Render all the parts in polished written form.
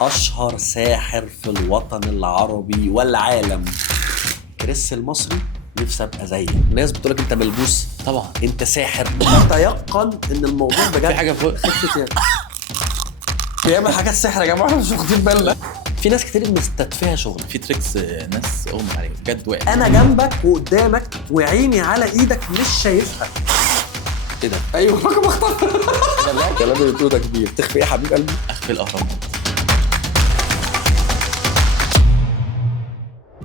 أشهر ساحر في الوطن العربي والعالم كريس المصري. نفسي ابقى زيك. الناس بتقولك انت ملبوس، طبعا انت ساحر. تيقن ان الموضوع بجد في حاجه فوق خفة يعني. بيعمل حاجات سحر يا جماعه، احنا مش واخدين بالنا. في ناس كتير مستتفهه شغل. في تريكس ناس اغمى عليك بجد واقع. انا جنبك وقدامك وعيني على ايدك مش شايفها. ايه ده؟ ايوه فاكر بختار. لا الكلام اللي بتقوله ده كبير. تخفي ايه يا حبيب قلبي؟ اخفي الاهرامات.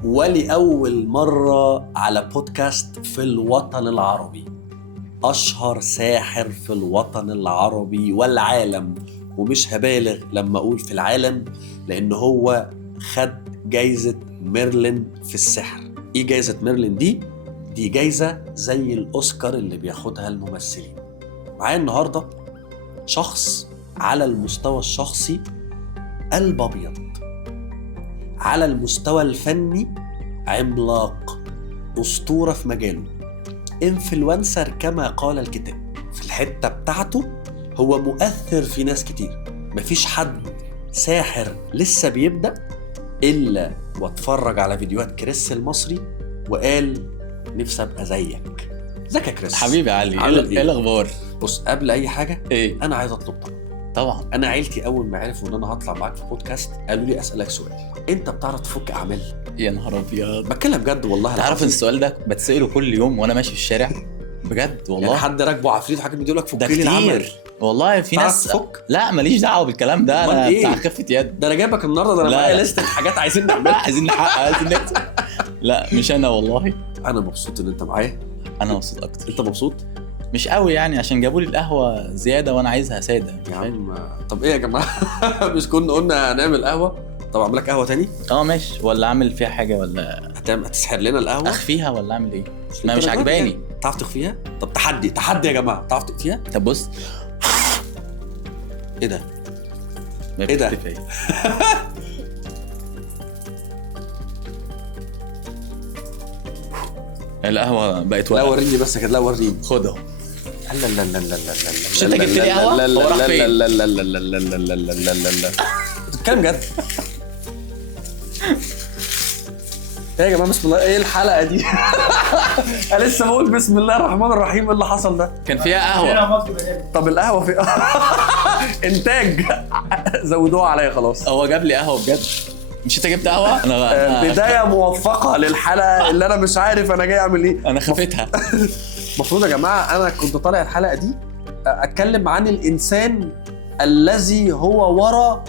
ولأول مرة على بودكاست في الوطن العربي، أشهر ساحر في الوطن العربي والعالم. ومش هبالغ لما أقول في العالم، لأن هو خد جايزة ميرلين في السحر. إيه جايزة ميرلين دي؟ دي جايزة زي الأوسكار اللي بياخدها الممثلين. معايا النهاردة شخص على المستوى الشخصي قلب أبيض، على المستوى الفني عملاق، أسطورة في مجاله، إنفلونسر كما قال الكتاب. في الحتة بتاعته هو مؤثر في ناس كتير. مفيش حد ساحر لسه بيبدأ إلا واتفرج على فيديوهات كريس المصري وقال نفسي أبقى زيك. ازيك يا كريس؟ حبيبي علي، عامل ايه الاخبار؟ بص، قبل أي حاجة ايه؟ أنا عايز أطلب طبعا انا عيلتي اول ما عرفوا ان انا هطلع معاك في بودكاست قالوا لي اسالك سؤال: انت بتعرف تفك اعمال؟ يا نهار ابيض. بتكلم بجد والله. تعرف ان السؤال ده بتساله كل يوم وانا ماشي في الشارع بجد والله. يعني حد راكبه عفريت وحاجات بيقول لك فك ده لي العمل. كتير والله. في ناس تفك؟ لا ماليش دعوه بالكلام ده، أمال انا إيه؟ بتاع خفه يد. ده انا جايبك النهارده، ده انا لا. معايا لسته حاجات عايزين نعملها. عايزين نحقق، عايزين نكسب. لا مش انا والله. انا مبسوط ان انت معايا. انا مبسوط اكتر. انت مبسوط مش قوي يعني، عشان جابوا لي القهوه زياده وانا عايزها ساده يا عم؟ طب ايه يا جماعه؟ مش كنا قلنا هنعمل قهوه؟ طب اعمل لك قهوه تاني؟ ماشي. ولا اعمل فيها حاجه ولا هتسحر لنا القهوه؟ اخفيها ولا اعمل ايه؟ ما مش عجباني. تعرف تخفيها؟ طب تحدي يا جماعه، تعرف تخفيها؟ طب بص. ايه ده؟ ما إيه ده؟ بتختفي. القهوه بقت لا ورقه. وريني بس كده، لا وريني. خدها. لا لا لا لا لا لا. مش انت جبت لي قهوه؟ لا هو راح لا فين؟ لا لا لا لا لا لا لا لا لا لا لا. بتتكلم جد؟ ايه يا جماعه؟ بسم الله، ايه الحلقه دي؟ انا لسه بقول بسم الله الرحمن الرحيم. ايه اللي حصل ده؟ كان فيها قهوه. طب القهوه في انتاج زودوها عليا خلاص. هو جاب لي قهوه بجد. مش انت جبت قهوه؟ انا بدايه موفقه للحلقه اللي انا مش عارف انا جاي اعمل ايه. انا خفيتها. المفروض يا جماعه انا كنت طالع الحلقه دي اتكلم عن الانسان الذي هو ورا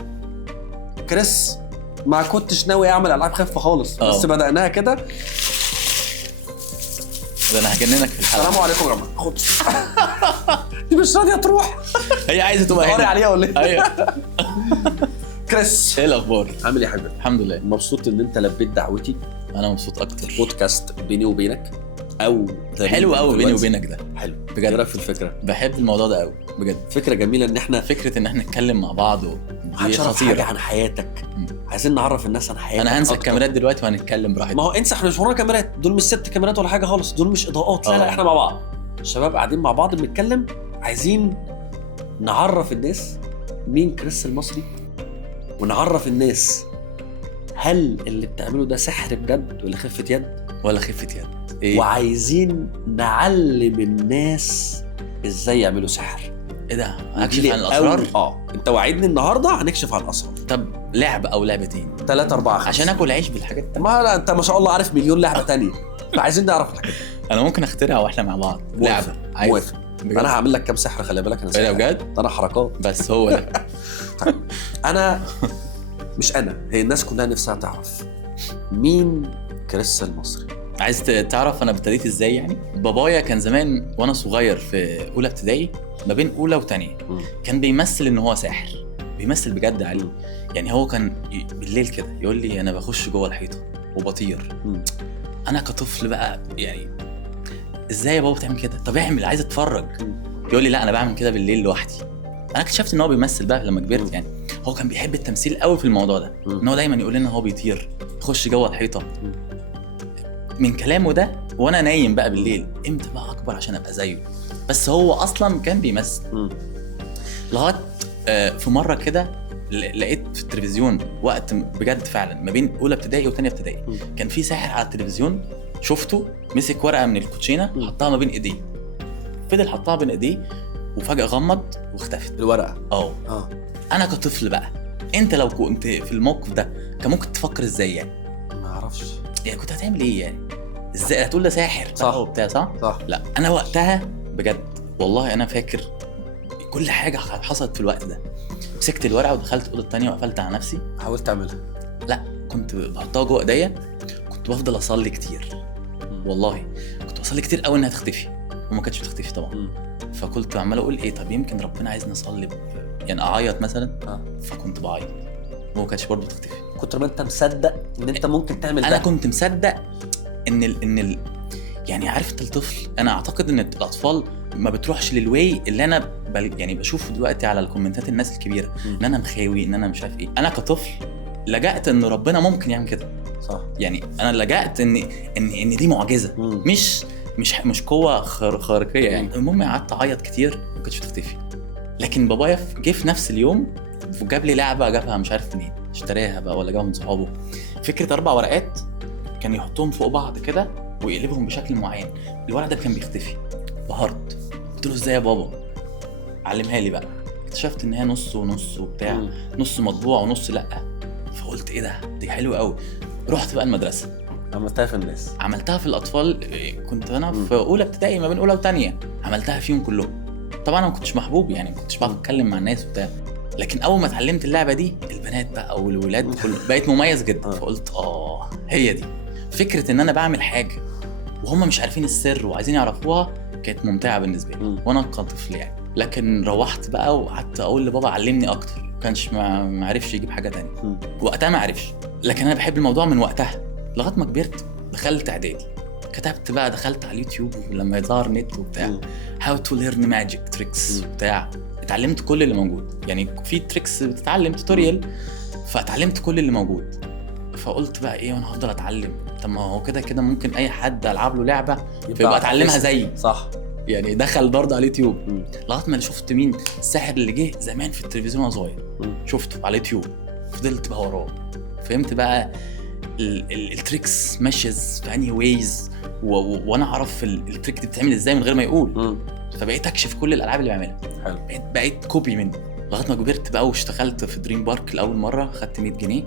كريس. ما كنتش ناوي اعمل العاب خفه خالص، بس بدأناها كده. ده انا هجننك في الحلقه. السلام عليكم يا جماعه. خد. دي مش راضيه تروح. هي عايزه تبقى قاري هنا عليها ولا ايه؟ ايوه. كريس، ايه الاخبار؟ عامل ايه يا حبيبي؟ الحمد لله. مبسوط ان انت لبيت دعوتي. انا مبسوط اكتر. بودكاست بيني وبينك او حلو قوي بيني وبينك ده. حلو بجد. ايه رايك في الفكره؟ بحب الموضوع ده قوي بجد. فكره جميله ان احنا فكره ان احنا نتكلم مع بعض دي هنعرف حاجه عن حياتك. عايزين نعرف الناس عن حياتك. انا هنسى أكتر. الكاميرات دلوقتي وهنتكلم براحتنا. ما هو انسى، احنا مش ورانا كاميرات. دول مش 6 كاميرات ولا حاجه خالص. دول مش اضاءات. لا احنا مع بعض. الشباب قاعدين مع بعض بنتكلم. عايزين نعرف الناس مين كريس المصري، ونعرف الناس هل اللي بتعمله ده سحر بجد ولا خفة يد ولا خفة يد إيه؟ وعايزين نعلم الناس ازاي يعملوا سحر. ايه ده؟ هنكشف عن الاسرار؟ انت وعدني النهارده هنكشف عن الاسرار. طب لعبه او لعبتين 3 4 5 عشان اكل عيش بالحاجات دي. ما لا انت ما شاء الله عارف مليون لعبه تانية. فعايزين نعرف الحاجات دي. انا ممكن اخترع واحنا مع بعض لعبه. موافق. انا هعمل لك كام سحر، خلي بالك. انا ايه ده سحر. بجد؟ انا حركات بس هو ده. انا مش انا، هي الناس كلها نفسها تعرف مين كريس المصري. عايز تعرف انا ابتديت ازاي؟ يعني بابايا كان زمان وانا صغير في اولى ابتدائي، ما بين اولى وثانيه، كان بيمثل ان هو ساحر. بيمثل بجد علي. يعني هو كان بالليل كده يقول لي انا بخش جوه الحيطه وبطير. انا كطفل بقى يعني ازاي يا بابا بتعمل كده؟ طب اعمل، عايز اتفرج. يقول لي لا انا بعمل كده بالليل لوحدي. انا اكتشفت ان هو بيمثل بقى لما كبرت. يعني هو كان بيحب التمثيل قوي في الموضوع ده. ان هو دايما يقول لنا هو بيطير يخش جوه الحيطه. من كلامه ده وانا نايم بقى بالليل، امتى بقى اكبر عشان ابقى زيه؟ بس هو اصلا كان بيمثل. لغايه في مره كده لقيت في التلفزيون وقت بجد فعلا ما بين اولى ابتدائي وثانيه ابتدائي كان في ساحر على التلفزيون، شفته مسك ورقه من الكوتشينه حطها ما بين ايديه، فضل حطها بين ايديه وفجاه غمض واختفت الورقه. انا كطفل بقى، انت لو كنت في الموقف ده كان ممكن تفكر ازاي يعني؟ ما اعرفش يعني كنت هتعمل ايه يعني؟ ازاي هتقول ده ساحر صح وبتاع؟ صح. لا انا وقتها بجد والله انا فاكر كل حاجه حصلت في الوقت ده. مسكت الورقه ودخلت الاوضه الثانيه وقفلت على نفسي. حاولت تعملها؟ لا، كنت بحطها جوه ايديا، كنت بفضل اصلي كتير والله، كنت بصلي كتير قوي انها تختفي وما كانتش بتختفي طبعا. فكنت عمال اقول ايه، طب يمكن ربنا عايزني اصلي يعني اعيط مثلا. فكنت بعيط وما كانتش برضه بتختفي. كنت ما انت مصدق ان انت ممكن تعمل ده. انا كنت مصدق ان يعني عارف انت الطفل، انا اعتقد ان الاطفال ما بتروحش للواي اللي انا يعني بشوفه دلوقتي على الكومنتات الناس الكبيره ان انا مخاوي، ان انا مش عارف ايه. انا كطفل لجأت ان ربنا ممكن يعمل كده. صح. يعني انا لجأت ان دي معجزه، مش قوه خارقيه يعني. المهم قعدت اعيط كتير ما كانتش بتختفي. لكن بابايا جه في نفس اليوم وجاب لي لعبه، جابها مش عارف منين، اشتراها بقى ولا جابها من صحابه. فكره 4 ورقات كان يحطهم فوق بعض كده ويقلبهم بشكل معين، الورق ده كان بيختفي. بهرت، قلت له ازاي يا بابا؟ علمها لي بقى. اكتشفت ان هي نص ونص وبتاع، نص مطبوع ونص لا. فقلت ايه ده، دي حلوه قوي. رحت بقى المدرسه، عملتها في الناس، عملتها في الاطفال. كنت انا في اولى ابتدائي، ما بين اولى وثانيه، عملتها فيهم كلهم. طبعا انا ما كنتش محبوب يعني، ما كنتش بعرف اتكلم مع الناس وبتاع. لكن اول ما اتعلمت اللعبه دي، البنات بقى والولاد كله بقيت مميز جدا. فقلت هي دي فكره، ان انا بعمل حاجه وهم مش عارفين السر وعايزين يعرفوها، كانت ممتعه بالنسبه لي وانا كطفل يعني. لكن روحت بقى وقعدت اقول لبابا علمني اكتر، كانش ما عرفش يجيب حاجه تانية وقتها، ما عرفش. لكن انا بحب الموضوع من وقتها لغايه ما كبرت. دخلت اعدادي، كتبت بقى، دخلت على اليوتيوب لما يظهر نت وبتاع، هاو تو ليرن ماجيك تريكس بتاع. اتعلمت كل اللي موجود يعني، في تريكس بتتعلم توتوريال، فاتعلمت كل اللي موجود. فقلت بقى ايه، وانا هفضل اتعلم؟ طب ما هو كده كده ممكن اي حد العب له لعبه يبقى اتعلمها زيي. صح. يعني دخل برضه على اليوتيوب لغايه ما شفت مين الساحر اللي جه زمان في التلفزيون وانا صغير، شفته على اليوتيوب، فضلت بقى وراه. فهمت بقى التريكس ماشيه في انهي ويز، وانا اعرف التريك دي بتتعمل ازاي من غير ما يقول. فبقيت اكشف كل الالعاب اللي بعملها. حلو. بقيت كوبي منه لغايه ما كبرت بقى واشتغلت في دريم بارك لاول مره. خدت 100 جنيه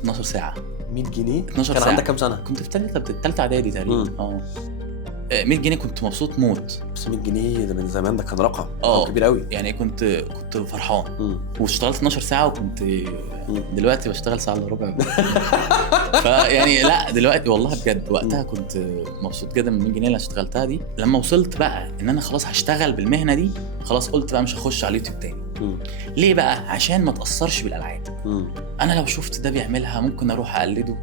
12 ساعه. 100 جنيه 12 كان ساعه. عندك كام سنه؟ كنت في ثالثه اعدادي تقريبا. 100 جنيه كنت مبسوط موت. بس 100 جنيه ده من زمان، ده كان رقم كبير قوي يعني. كنت فرحان. واشتغلت 12 ساعه، وكنت دلوقتي بشتغل ساعه الا ربع. فيعني لا دلوقتي والله بجد، وقتها كنت مبسوط جدا من 100 جنيه اللي اشتغلتها دي. لما وصلت بقى ان انا خلاص هشتغل بالمهنه دي، خلاص قلت بقى مش هخش على اليوتيوب تاني. ليه بقى؟ عشان ما تاثرش بالالعاب. انا لو شفت ده بيعملها ممكن اروح اقلده،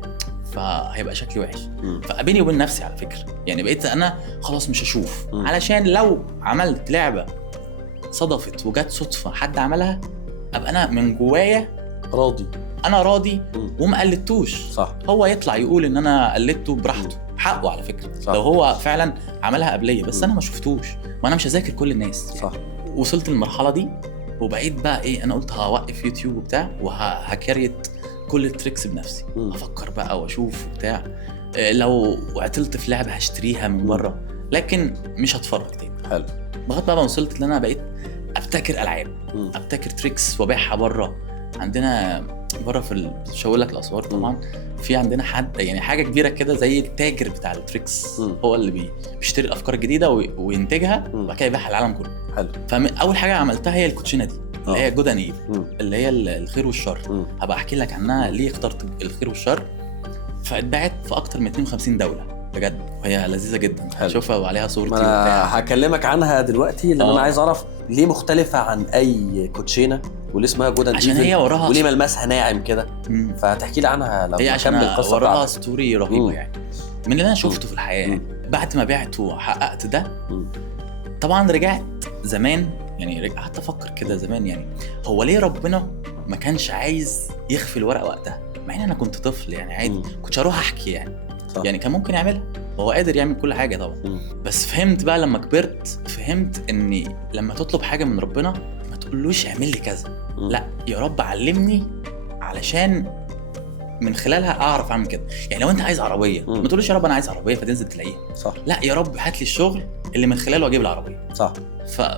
فهيبقى شكلي وحش. فبيني وبين نفسي على فكره يعني، بقيت انا خلاص مش هشوف، علشان لو عملت لعبه صدفت وجت صدفه حد عملها، ابقى انا من جوايا راضي. انا راضي وما قلدتوش. صح. هو يطلع يقول ان انا قلدته براحته، حقه على فكره. صح. لو هو فعلا عملها قبليه، بس انا ما شفتوش، وانا مش هذاكر كل الناس. صح. وصلت للمرحله دي وبقيت بقى ايه، انا قلت هوقف يوتيوب وبتاع وهكريت كل التريكس بنفسي. افكر بقى واشوف بتاع، لو عطلت في لعبه هشتريها من بره، لكن مش هتفرج تاني. حلو. لغايه بقى وصلت ان انا بقيت ابتكر العاب، ابتكر تريكس وابيعها بره. عندنا بره مش هقول لك الاسعار طبعا، في عندنا حد يعني حاجه كبيره كده زي التاجر بتاع التريكس، هو اللي بيشتري الافكار الجديده وينتجها وبعد كده يبيعها العالم كله. حلو. فاول حاجه عملتها هي الكوتشينه دي، اللي هي جود اند ايفل، اللي هي الخير والشر. هبقى احكي لك عنها ليه اخترت الخير والشر. فاتباعت في اكتر من 52 دوله بجد، وهي لذيذه جدا. هتشوفها وعليها صورتي وبتاع. هكلمك عنها دلوقتي، لان انا عايز اعرف ليه مختلفه عن اي كوتشينه، وليه اسمها جود اند ايفل، عشان هي وراها وليه ملمسها ناعم كده. فهتحكي لي عنها لو هي عشان القصه وراها ستوري رهيبه يعني، من اللي انا شفته في الحياه. بعد ما بعت وحققت ده، طبعا رجعت زمان يعني، قعدت افكر كده زمان يعني، هو ليه ربنا ما كانش عايز يخفي الورقه وقتها؟ مع ان انا كنت طفل يعني عادي، كنت اروح احكي يعني. صح. يعني كان ممكن يعملها، هو قادر يعمل كل حاجه طبعا. بس فهمت بقى لما كبرت، فهمت اني لما تطلب حاجه من ربنا ما تقولوش اعمل لي كذا، لا يا رب علمني علشان من خلالها اعرف اعمل كده. يعني لو انت عايز عربيه ما تقولش يا رب انا عايز عربيه فتنزل تلاقيها، صح. لا يا رب هات لي الشغل اللي من خلاله اجيب العربيه، صح.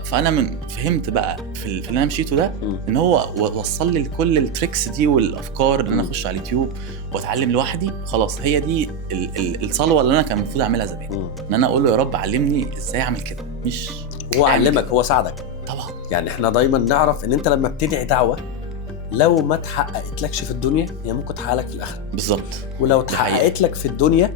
فانا فهمت بقى في اللي انا مشيته ده ان هو وصل لي كل التريكس دي والافكار اللي انا اخش على اليوتيوب واتعلم لوحدي. خلاص هي دي الصلوه اللي انا كان المفروض اعملها زمان، ان انا اقول له يا رب علمني ازاي اعمل كده، مش هو علمك، هو ساعدك طبعا. يعني احنا دايما نعرف ان انت لما بتدعي دعوه لو ما تحققتلكش في الدنيا هي ممكن تحقق لك في الاخره. بالظبط. ولو اتحققت لك في الدنيا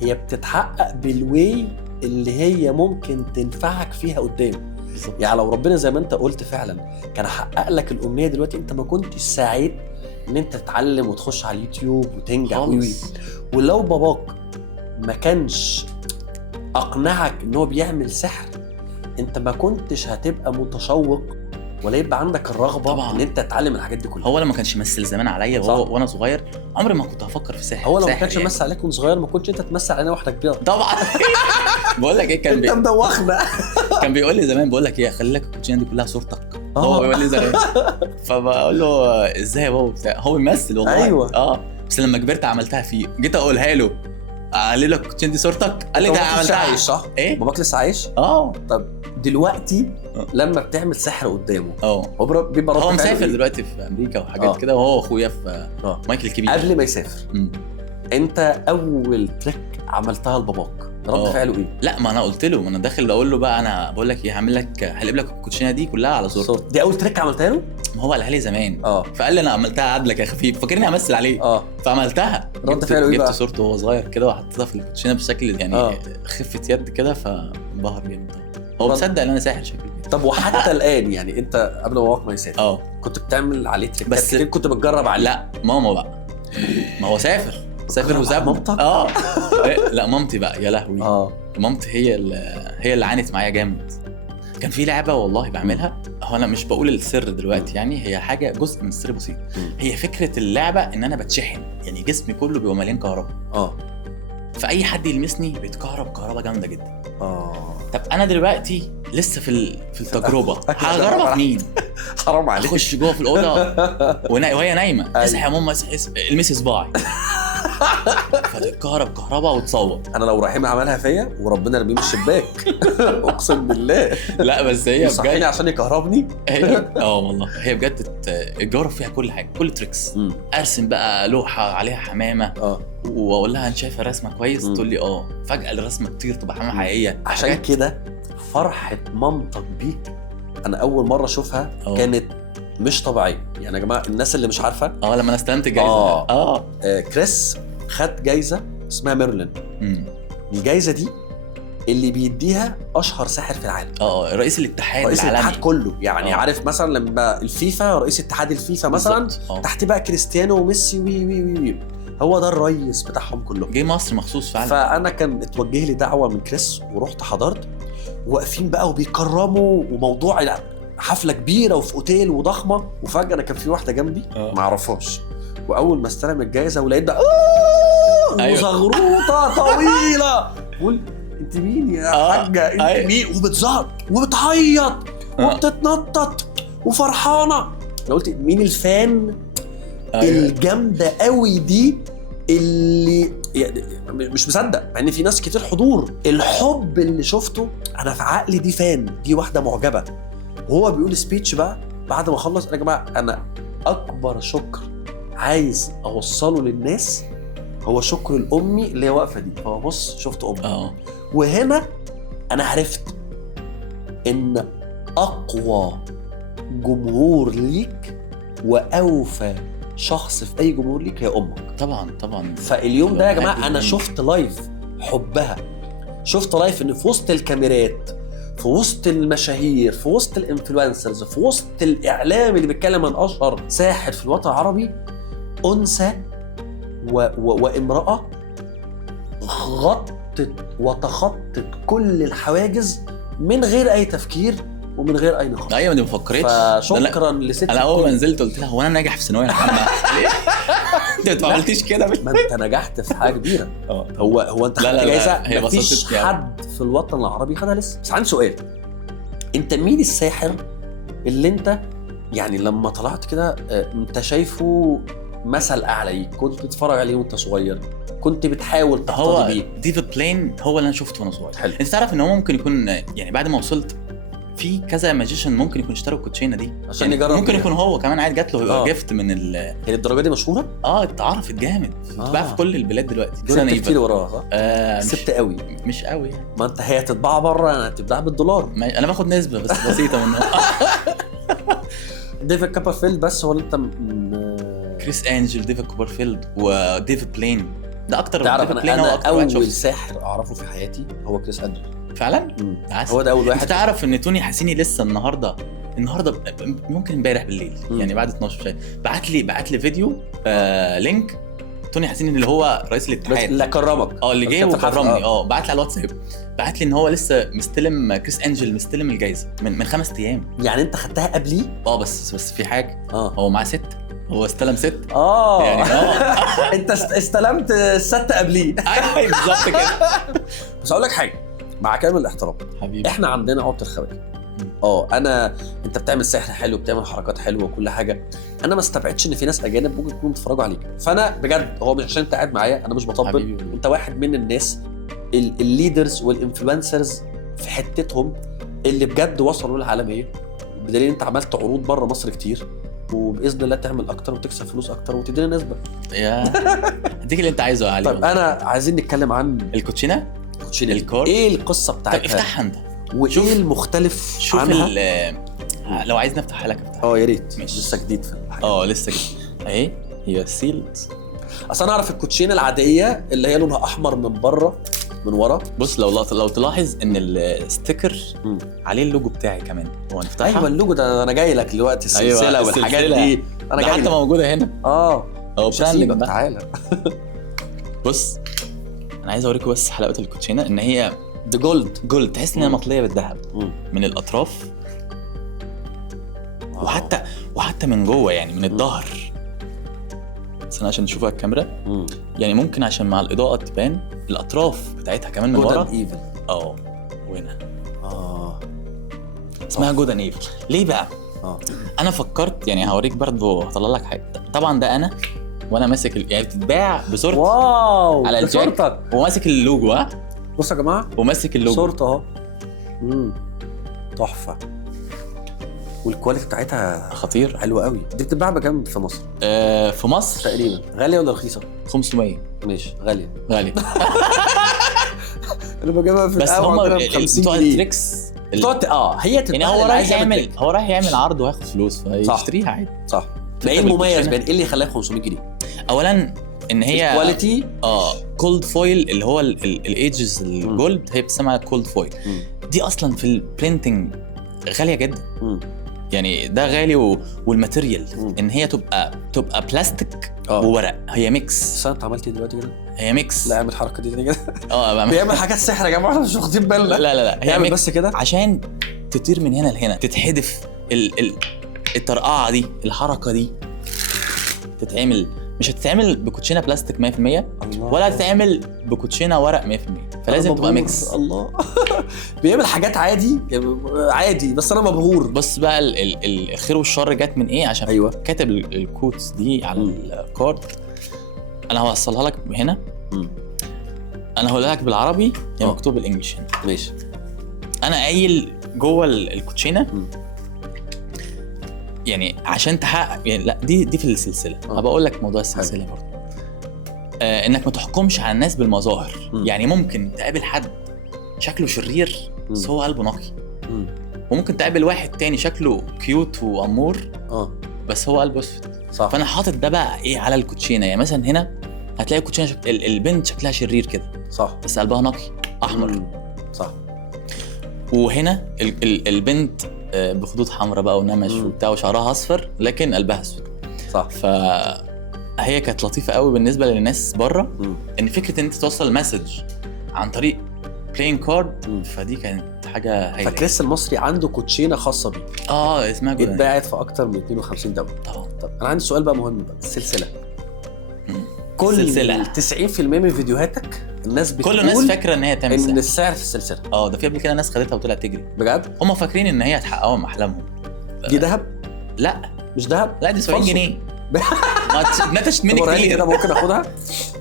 هي بتتحقق بالواي اللي هي ممكن تنفعك فيها قدام. بالظبط. يعني لو ربنا زي ما انت قلت فعلا كان حقق لك الامنيه دلوقتي، انت ما كنتش سعيد ان انت تتعلم وتخش على اليوتيوب وتنجح ولو باباك ما كانش اقنعك ان هو بيعمل سحر انت ما كنتش هتبقى متشوق ولا يبقى عندك الرغبه طبعا ان انت تتعلم الحاجات دي كلها. هو لما كانش يمثل زمان عليا وانا صغير عمري ما كنت هفكر في سحر. هو لو ما كانش يمثل عليك وانت صغير ما كنتش انت تمثل علينا واحده كبيره طبعا. بقول لك ايه، كان انت مدوخنا. كان بيقول لي زمان بقول لك ايه خلي لك الكوتشينه دي كلها صورتك. هو بيقول لي زمان فبقول له ازاي يا بابا بتاع، هو بيمثل والله. ايوه. بس لما كبرت عملتها فيه، جيت اقولها له قال لك الكوتشينه دي صورتك، قال لي ده عملتها عايش صح؟ ايه باباك لسه عايش؟ طب دلوقتي لما بتعمل سحر قدامه هو بيبقى هو مسافر دلوقتي في امريكا وحاجات كده، وهو اخويا في مايكل الكبير. قبل ما يسافر انت اول تريك عملتها لباباك رد فعله ايه؟ لا ما انا قلت له، ما انا داخل اقول له بقى انا بقول لك ايه هعمل لك هقلب لك الكوتشينه دي كلها على صورتك. دي اول تريك عملتها له؟ ما هو قالها لي زمان. فقال لي انا عملتها عدلك يا خفيف، فاكرني امثل عليه. فعملتها. رد فعله ايه بقى؟ جبت صورته وهو صغير كده وحطيتها في الكوتشينه بشكل يعني خفه يد كده، فانبهر جامد. هو مصدق ان انا ساحر شكله. طب وحتى الان يعني انت قبل ما باباك ما يسافر كنت بتعمل عليه تريكات بس كتير، كنت بتجرب عليه؟ لا ماما بقى، ما هو سافر وساب مامتك. لا مامتي بقى يا لهوي. مامتي هي اللي عانت معايا جامد. كان في لعبه والله بعملها، هو انا مش بقول السر دلوقتي يعني، هي حاجه جزء من السر بسيط. هي فكره اللعبه ان انا بتشحن، يعني جسمي كله بيبقى مليان كهرباء. فاي حد يلمسني بيتكهرب كهرباء جامده جدا. طب انا دلوقتي لسه في التجربه، هجربها مين؟ حرام عليك. اخش جوه في الاوضه وهي نايمه، اصحى يا ماما المسي صباعي فتتكهرب كهرباء وتصوت. انا لو رحيم عملها فيا وربنا رميه من الشباك اقسم بالله. لا بس هي بجد عشان يكهربني. والله هي بجد الجرب فيها كل حاجه، كل تريكس. ارسم بقى لوحه عليها حمامه واقول لها انت شايفه الرسمه كويس؟ تقول لي فجاه الرسمه تطير تبقى حمامه حقيقيه. عشان كده فرحه مامتك بيك انا اول مره اشوفها كانت مش طبيعيه. يعني يا جماعه الناس اللي مش عارفه لما انا استلمت الجائزه كريس خد جايزه اسمها ميرلين. الجايزه دي اللي بيديها اشهر ساحر في العالم. رئيس الاتحاد رئيس الاتحاد كله يعني. عارف مثلا لما الفيفا رئيس اتحاد الفيفا مثلا تحت بقى كريستيانو وميسي وي هو ده الرئيس بتاعهم كلهم. جه مصر مخصوص فعلا. فانا كان اتوجه لي دعوه من كريس ورحت حضرت، واقفين بقى وبيكرموا وموضوع حفله كبيره وفي اوتيل وضخمه. وفجاه انا كان في واحده جنبي ما اعرفهاش، واول ما استلم الجائزه ولقيت بقى وزغروطه طويله بقول انت مين يا حاجه؟ انت مين؟ وبتزعق وبتعيط وبتتنطط وفرحانه. انا قلت مين الفان الجامده قوي دي اللي يعني مش مصدق مع ان في ناس كتير حضور. الحب اللي شفته انا في عقلي دي فان، دي واحده معجبه. وهو بيقول سبيتش بقى بعد ما خلص، يا جماعه انا اكبر شكر عايز اوصله للناس هو شكر الامي اللي هي واقفه دي. هو بص شفت امي وهنا انا عرفت ان اقوى جمهور ليك واوفى شخص في اي جمهور ليك هي امك. طبعا. فاليوم ده يا جماعه انا شفت لايف حبها، شفت لايف ان في وسط الكاميرات، في وسط المشاهير، في وسط الانفلونسرز، في وسط الاعلام اللي بيتكلم عن اشهر ساحر في الوطن العربي، انثى وامراه غطت وتخطت كل الحواجز من غير اي تفكير ومن غير اي نقاش. ايوه ما فكرتش. فشكرا لست. انا اول ما نزلت قلت لها هو انا ناجح في ثانويه عامه ليه؟ انت ما عملتيش كده؟ ما انت نجحت في حاجه كبيره. هو انت خدت جايزه مفيش حد في الوطن العربي خدها لسه. بس عندي سؤال، انت مين الساحر اللي انت يعني لما طلعت كده انت شايفه مثل اعلى ليك، كنت بتتفرج عليه وانت صغير، كنت بتحاول تقتدي هو بيه؟ ديفيد بلين هو اللي انا شفته وانا صغير. حلو. انت تعرف ان هو ممكن يكون يعني بعد ما وصلت في كذا ماجيشن ممكن يكون اشتروا الكوتشينه دي عشان يعني يجرب ممكن بيها. يكون هو كمان عايز جات له آه. جيفت من هي الدرجه دي مشهوره؟ اتعرفت جامد بتتباع في كل البلاد دلوقتي. دول كتير وراها صح؟ مش سبت قوي. مش قوي يعني. ما انت هي هتتباع بره، انا هتتباع بالدولار. انا باخد نسبه بس بسيطه منه. ديفيد كوبرفيلد بس هو اللي انت كريس انجل، ديفيد كوبرفيلد وديفيد بلين. ده اكتر. تعرف ديفيد بلين هو انا اكتر واحد اول شفته. ساحر اعرفه في حياتي هو كريس انجل فعلا هو ده اول واحد. انت تعرف ان توني حسيني لسه النهارده ممكن امبارح بالليل يعني بعد 12 شهر بعت لي فيديو لينك توني حسيني اللي هو رئيس الاتحاد اللي كرمك اللي جاي وكرمني بعت لي على الواتساب، بعت لي ان هو لسه مستلم كريس انجل مستلم الجايزه من 5 ايام. يعني انت خدتها قبليه؟ بس في حاجه هو هو معاه 6 هو استلم 6 يعني انت استلمت 6 قبليه. ايوه بالظبط كده. بس اقول لك حاجه مع كامل الاحترام، حبيبي احنا عندنا عقده الخواجه. انت بتعمل سحر حلو، بتعمل حركات حلوه وكل حاجه، انا ما استبعدش ان في ناس اجانب ممكن يكونوا بيتفرجوا عليك. فانا بجد هو مش عشان انت قاعد معايا، انا مش بطبل، انت واحد من الناس الليدرز والانفلونسرز في حتتهم اللي بجد وصلوا للعالميه، بدليل انت عملت عروض بره مصر كتير، وباذن الله تعمل اكتر وتكسب فلوس اكتر وتدينا نسبه. يا اديك اللي انت عايزه يا علي. طيب انا عايزين نتكلم عن الكوتشينه الكورد. ايه القصه بتاعتها؟ طب افتحها انت وايه المختلف شوف عنها؟ لو عايز نفتحها لك افتحها. يا ريت. ماشي. لسه جديد في الحاجه. لسه جديد اهي هي سيلد. اصل انا اعرف الكوتشينه العاديه اللي هي لونها احمر من بره من ورا. بص لو تلاحظ ان الستيكر عليه اللوجو بتاعي كمان. هو نفتحها. ايوه اللوجو ده انا جاي لك دلوقتي. السلسله والحاجات دي انا جاي حتى موجوده هنا. مش هسيبك، تعالى. بص انا عايز اوريكم بس حلاوه الكوتشينه ان هي ده جولد تحس انها مطليه بالذهب من الاطراف وحتى من جوه يعني من الظهر. بس انا عشان نشوفها الكاميرا يعني ممكن عشان مع الاضاءه تبان الاطراف بتاعتها كمان من ورا. وهنا اسمها جودن ايفل. ليه بقى؟ انا فكرت يعني هوريك برضه، هطلع لك حاجه. طبعا ده وانا ماسك يعني بتتباع بصورتي. واو على الجاك وماسك اللوجو. بصوا يا جماعه وماسك اللوجو صورته اهو. تحفه والكواليتي بتاعتها خطير حلوه قوي. دي بتتباع بكام في مصر؟ في مصر تقريبا غاليه ولا رخيصه؟ 500. ماشي غاليه. انا بجيبها في بس هم بتوع التريكس هي يعني هو رايح يعمل عرض وياخد فلوس فيشتريها عادي. صح. ايه المميز بين ايه اللي خلاها 500 جنيه؟ اولا ان هي كواليتي كولد فويل اللي هو الايدجز الجولد هي بتسمى كولد فويل. دي اصلا في البرينتنج غاليه جدا. يعني ده غالي والماتيريال ان هي تبقى بلاستيك وورق. هي ميكس. انت عملت ايه دلوقتي كده؟ هي ميكس. لا اعمل الحركه دي كده. بيعمل حاجات سحر يا جماعه مش واخدين بالنا. لا هي ميكس بس كده عشان تطير من هنا لهنا، تتحدف الطرقعه دي، الحركه دي تتعمل. مش هتتعمل بكوتشينه بلاستيك 100% ولا هتتعمل بكوتشينه ورق 100%، فلازم تبقى ميكس. الله. بيعمل حاجات عادي بس انا مبهور. بص بقى الخير والشر جت من ايه عشان كاتب الكوتس دي على الكارد. انا هوصلها لك هنا. انا هقولها لك بالعربي يعني مكتوب بالانجلش هنا. ماشي. انا قايل جوه الكوتشينه يعني عشان تحقق يعني لا دي في السلسله. هبقول لك موضوع السلسله برضه. انك ما تحكمش على الناس بالمظاهر. يعني ممكن تقابل حد شكله شرير بس هو قلبه نقي، وممكن تقابل واحد تاني شكله كيوت وامور بس هو قلبه اسود. فانا حاطط ده بقى ايه على الكوتشينه. يعني مثلا هنا هتلاقي الكوتشينه البنت شكلها شرير كده صح، بس قلبها نقي احمر. صح. وهنا البنت بخدود حمراء بقى ونمش وبتاع وشعرها اصفر لكن قلبها اسود. صح. فهي كانت لطيفه قوي بالنسبه للناس بره ان فكره ان انت توصل المسج عن طريق بلاين كارد. فدي كانت حاجه هايله. فكريس المصري عنده كوتشينه خاصه بيه اسمها جودن. اتباعت في اكتر من 52 دوله. طب انا عندي سؤال بقى مهم بقى. السلسله كل 90% من فيديوهاتك الناس بتقول كل الناس فاكره ان هي تعمل ان السعر في السلسله ده في قبل كده ناس خدتها وطلعت تجري بجد. هم فاكرين ان هي هتحققهم احلامهم. دي ذهب لا مش ذهب؟ لا دي 70 فالصو. جنيه ما اتنتشت مني طب وريني كده كتير ممكن اخدها؟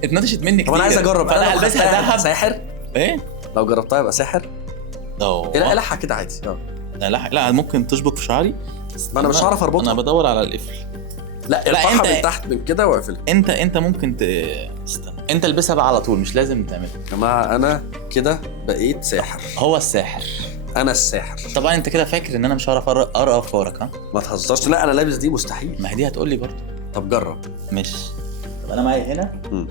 اتنتشت مني طب كتير انا عايز اجرب. فانا لو هلبسها خدتها ذهب ساحر؟ ايه لو جربتها يبقى ساحر؟ لا الحها كده عادي. لا ممكن تشبك في شعري. ما انا مش هعرف انا اربطها. بدور على القفل. لا لا، ارفعها أنت- من تحت من كده واقفلها. انت ممكن استنى انت البسها بقى على طول، مش لازم تعملها. يا جماعه انا كده بقيت ساحر. هو الساحر. انا الساحر. طبعا انت كده فاكر ان انا مش هعرف اقرا افكارك، ها؟ ما تهزرش. لا انا لابس دي مستحيل. ما هي دي هتقول لي برضه. طب جرب. مش طب انا معايا هنا. مم.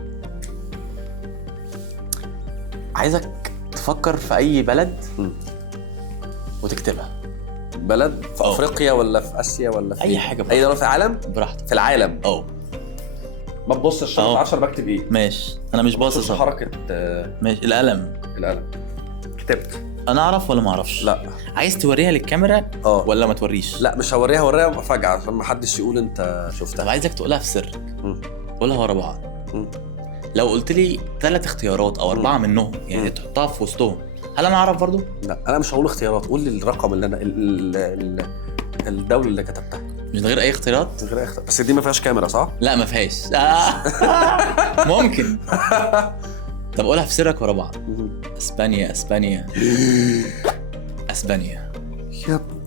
عايزك تفكر في اي بلد مم. وتكتبها. بلد في أوه. افريقيا ولا في اسيا ولا في أي حاجة اي دوله في العالم؟ براحتك. في العالم. ما تبصش عشان ما أوه. تعرفش انا بكتب ايه. ماشي انا مش باصص بص أهو. حركه ماشي القلم. القلم. كتبت. انا اعرف ولا ما اعرفش؟ لا. عايز توريها للكاميرا اه ولا ما توريش؟ لا مش هوريها مفاجاه عشان ما حدش يقول انت طب شفتها. عايزك تقولها في سر. مم. قولها ورا بعض. مم. لو قلت لي 3 اختيارات او 4 منهم يعني مم. تحطها في وسطهم، هل انا اعرف برضو؟ لا انا مش هقول اختيارات. قول لي الرقم اللي انا الدوله اللي كتبتها مش غير اي اختيارات؟ من غير اختيار. بس دي ما فيهاش كاميرا صح؟ لا ما فيهاش. ممكن. طب قولها في سرك ورا بعض. اسبانيا اسبانيا اسبانيا.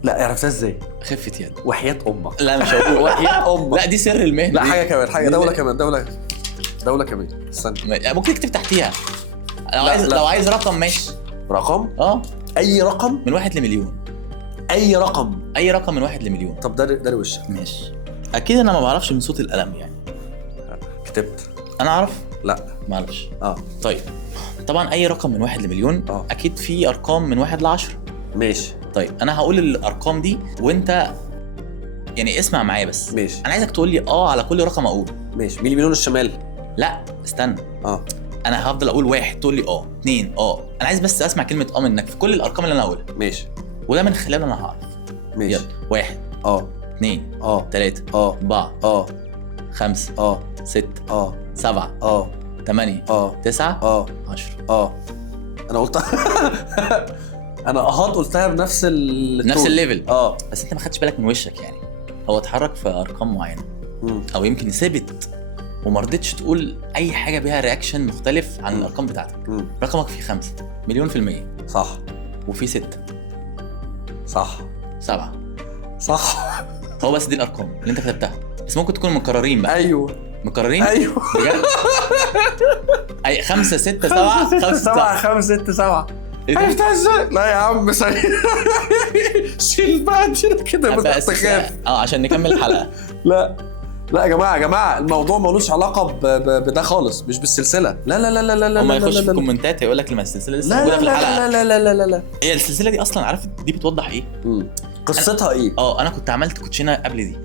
لا عرفتها ازاي؟ خفة يد. وحياة امك. لا مش هقول وحياة امك. لا دي سر المهنة. لا دي. حاجه كمان. حاجه دي- دوله كمان. دوله كمان. استنى. ممكن تكتب تحتيها. لا. لو عايز رقم ماشي. رقم؟ اه اي رقم؟ من 1 لمليون. اي رقم. اي رقم من 1 لمليون. طب ده وشك. ماشي. اكيد انا ما بعرفش من صوت القلم يعني. كتبت. انا اعرف. لا. ما اعرفش. اه طيب طبعا اي رقم من 1 لمليون. اكيد في ارقام من 1 ل10. ماشي. طيب انا هقول الارقام دي وانت يعني اسمع معايا بس. ماشي. انا عايزك تقول لي على كل رقم اقول. ماشي. مين المليون الشمال؟ لا استنى. انا هفضل اقول 1 تقول لي 2 انا عايز بس اسمع كلمه منك في كل الارقام اللي انا هقولها. ماشي. وده من خلاله انا هعرف. ماشي. يلا 1 2 3 4 5 6 7 8 9 10. انا قلت انا قلتها بنفس نفس الليفل. اه بس انت ما خدتش بالك من وشك يعني. هو اتحرك في ارقام معينه او يمكن ثبت وما رضيتش تقول اي حاجه بيها رياكشن مختلف عن الارقام بتاعتك. رقمك فيه 5 مليون في المية. صح. وفي 6 صح. 7 صح. هو بس دي الارقام اللي انت كتبتها، بس ممكن تكون مكررين بقى. ايوه مكررين. ايوه بجد. اي 5 6 7 5 7 5 6 7. عرفتها ازاي؟ لا يا عم شيل بقى كده بس تخاف. عشان نكمل الحلقه. لا يا جماعه الموضوع ملوش علاقه بده خالص. مش بالسلسله. لا هم يخش في الكومنتات هيقول لك لما السلسله لسه موجوده في الحلقه. لا هي السلسله دي اصلا عارف دي بتوضح ايه؟ قصتها ايه؟ انا كنت عملت كوتشينه قبل دي.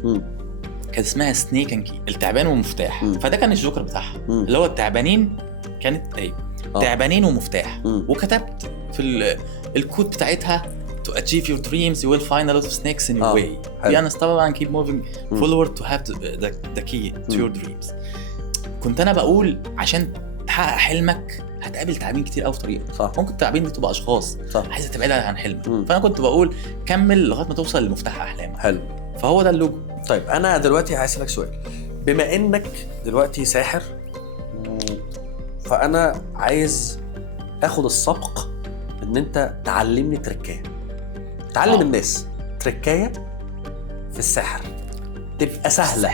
كانت اسمها سنيك اند كي، التعبان ومفتاح. فده كان الجوكر بتاعها اللي هو التعبانين. كانت تعبانين ومفتاح. وكتبت في الكود بتاعتها to achieve your dreams you will find a lot of snakes in your way. be honest طبعا keep moving forward to have the key to your dreams. كنت انا بقول عشان تحقق حلمك هتقابل تعابين كتير قوي في طريقك. صح. ممكن التعابين دي تبقى اشخاص عايزه تبعدها عن حلمك. فانا كنت بقول كمل لغايه ما توصل لمفتاح احلامك. حلو. فهو ده اللوجو. طيب انا دلوقتي عايز اسالك سؤال. بما انك دلوقتي ساحر فانا عايز اخد السبق ان انت تعلمني تركايه. تعلم الناس تركايه في السحر تبقى سهله.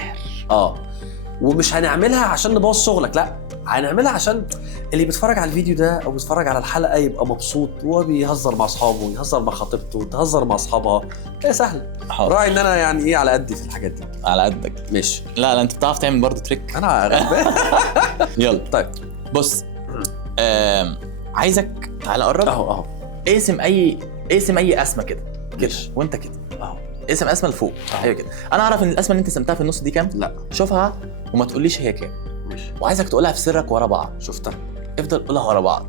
ومش هنعملها عشان نبوظ شغلك، لا هنعملها عشان اللي بيتفرج على الفيديو ده او بيتفرج على الحلقه يبقى مبسوط وهو بيهزر مع اصحابه، يهزر مع خطيبته، تهزر مع اصحابها. هي سهله. راعي ان انا يعني ايه على قدي في الحاجات دي. على قدك. ماشي. لا انت بتعرف تعمل برضه تريك. انا غلبان. يلا طيب بص. عايزك تعالى قرب. اهو اقسم اي اسمه كده وانت كده اسم اسمه لفوق. ايوه كده. انا اعرف ان الاسمه اللي انت سمتها في النص دي كام. لا شوفها وما تقوليش هي كام. ماشي. وعايزك تقولها في سرك ورا بعض. شفتها. افضل قولها ورا بعض.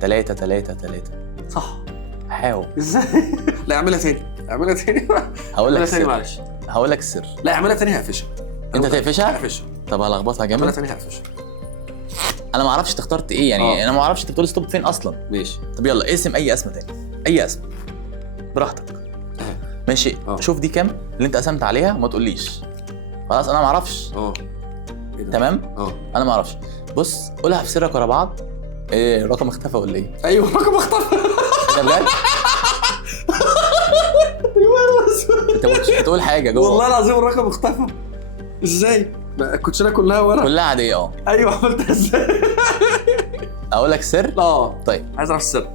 3 3 3. صح. حاول. ازاي؟ لا اعملها تاني. هقول لك تاني معلش. هقول لك السر. لا اعملها تاني هقفشها. انت تقفشها؟ هقفشها. طب هلخبطها جامد. اعملها تاني هقفشها. انا ما اعرفش اخترت ايه يعني. انا ما اعرفش انت بتقول ستوب فين اصلا. ماشي. طب يلا اسم اي اسم تاني. اي اسم براحتك. ماشي شوف دي كام اللي انت قسمت عليها وما تقوليش خلاص انا ما اعرفش. تمام انا ما اعرفش. بص قولها في سرك ورا بعض. ايه الرقم اختفى ولا ايه؟ ايوه الرقم اختفى. ده بجد؟ انت مش هتقول حاجه جوه. والله العظيم الرقم اختفى. ازاي؟ الكوتشينه كلها ورق كلها عاديه. ايوه عملتها ازاي؟ اقول لك سر. طيب عايز اعرف السر.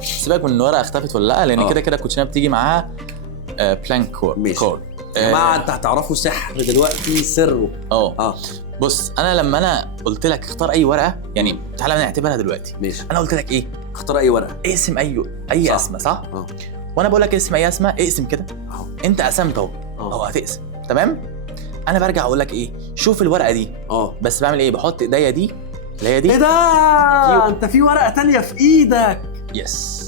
سيبك من الورقه اختفت ولا لا لان كده كده الكوتشينه بتيجي معاها بلانك كور. يا جماعه انت هتعرفوا سحر دلوقتي سره. بص انا لما انا قلت لك اختار اي ورقه يعني تعالى نعتبرها دلوقتي. ماشي. انا قلت لك ايه؟ اختار اي ورقه. اقسم اي اسماء صح؟ وانا بقول لك اسم اي اسماء اقسم كده. انت قسمت اهو هتقسم تمام. انا برجع اقول لك ايه؟ شوف الورقه دي. بس بعمل ايه؟ بحط ايديا دي اللي هي دي. ايه ده؟ انت في ورقه تانية في ايدك. يس.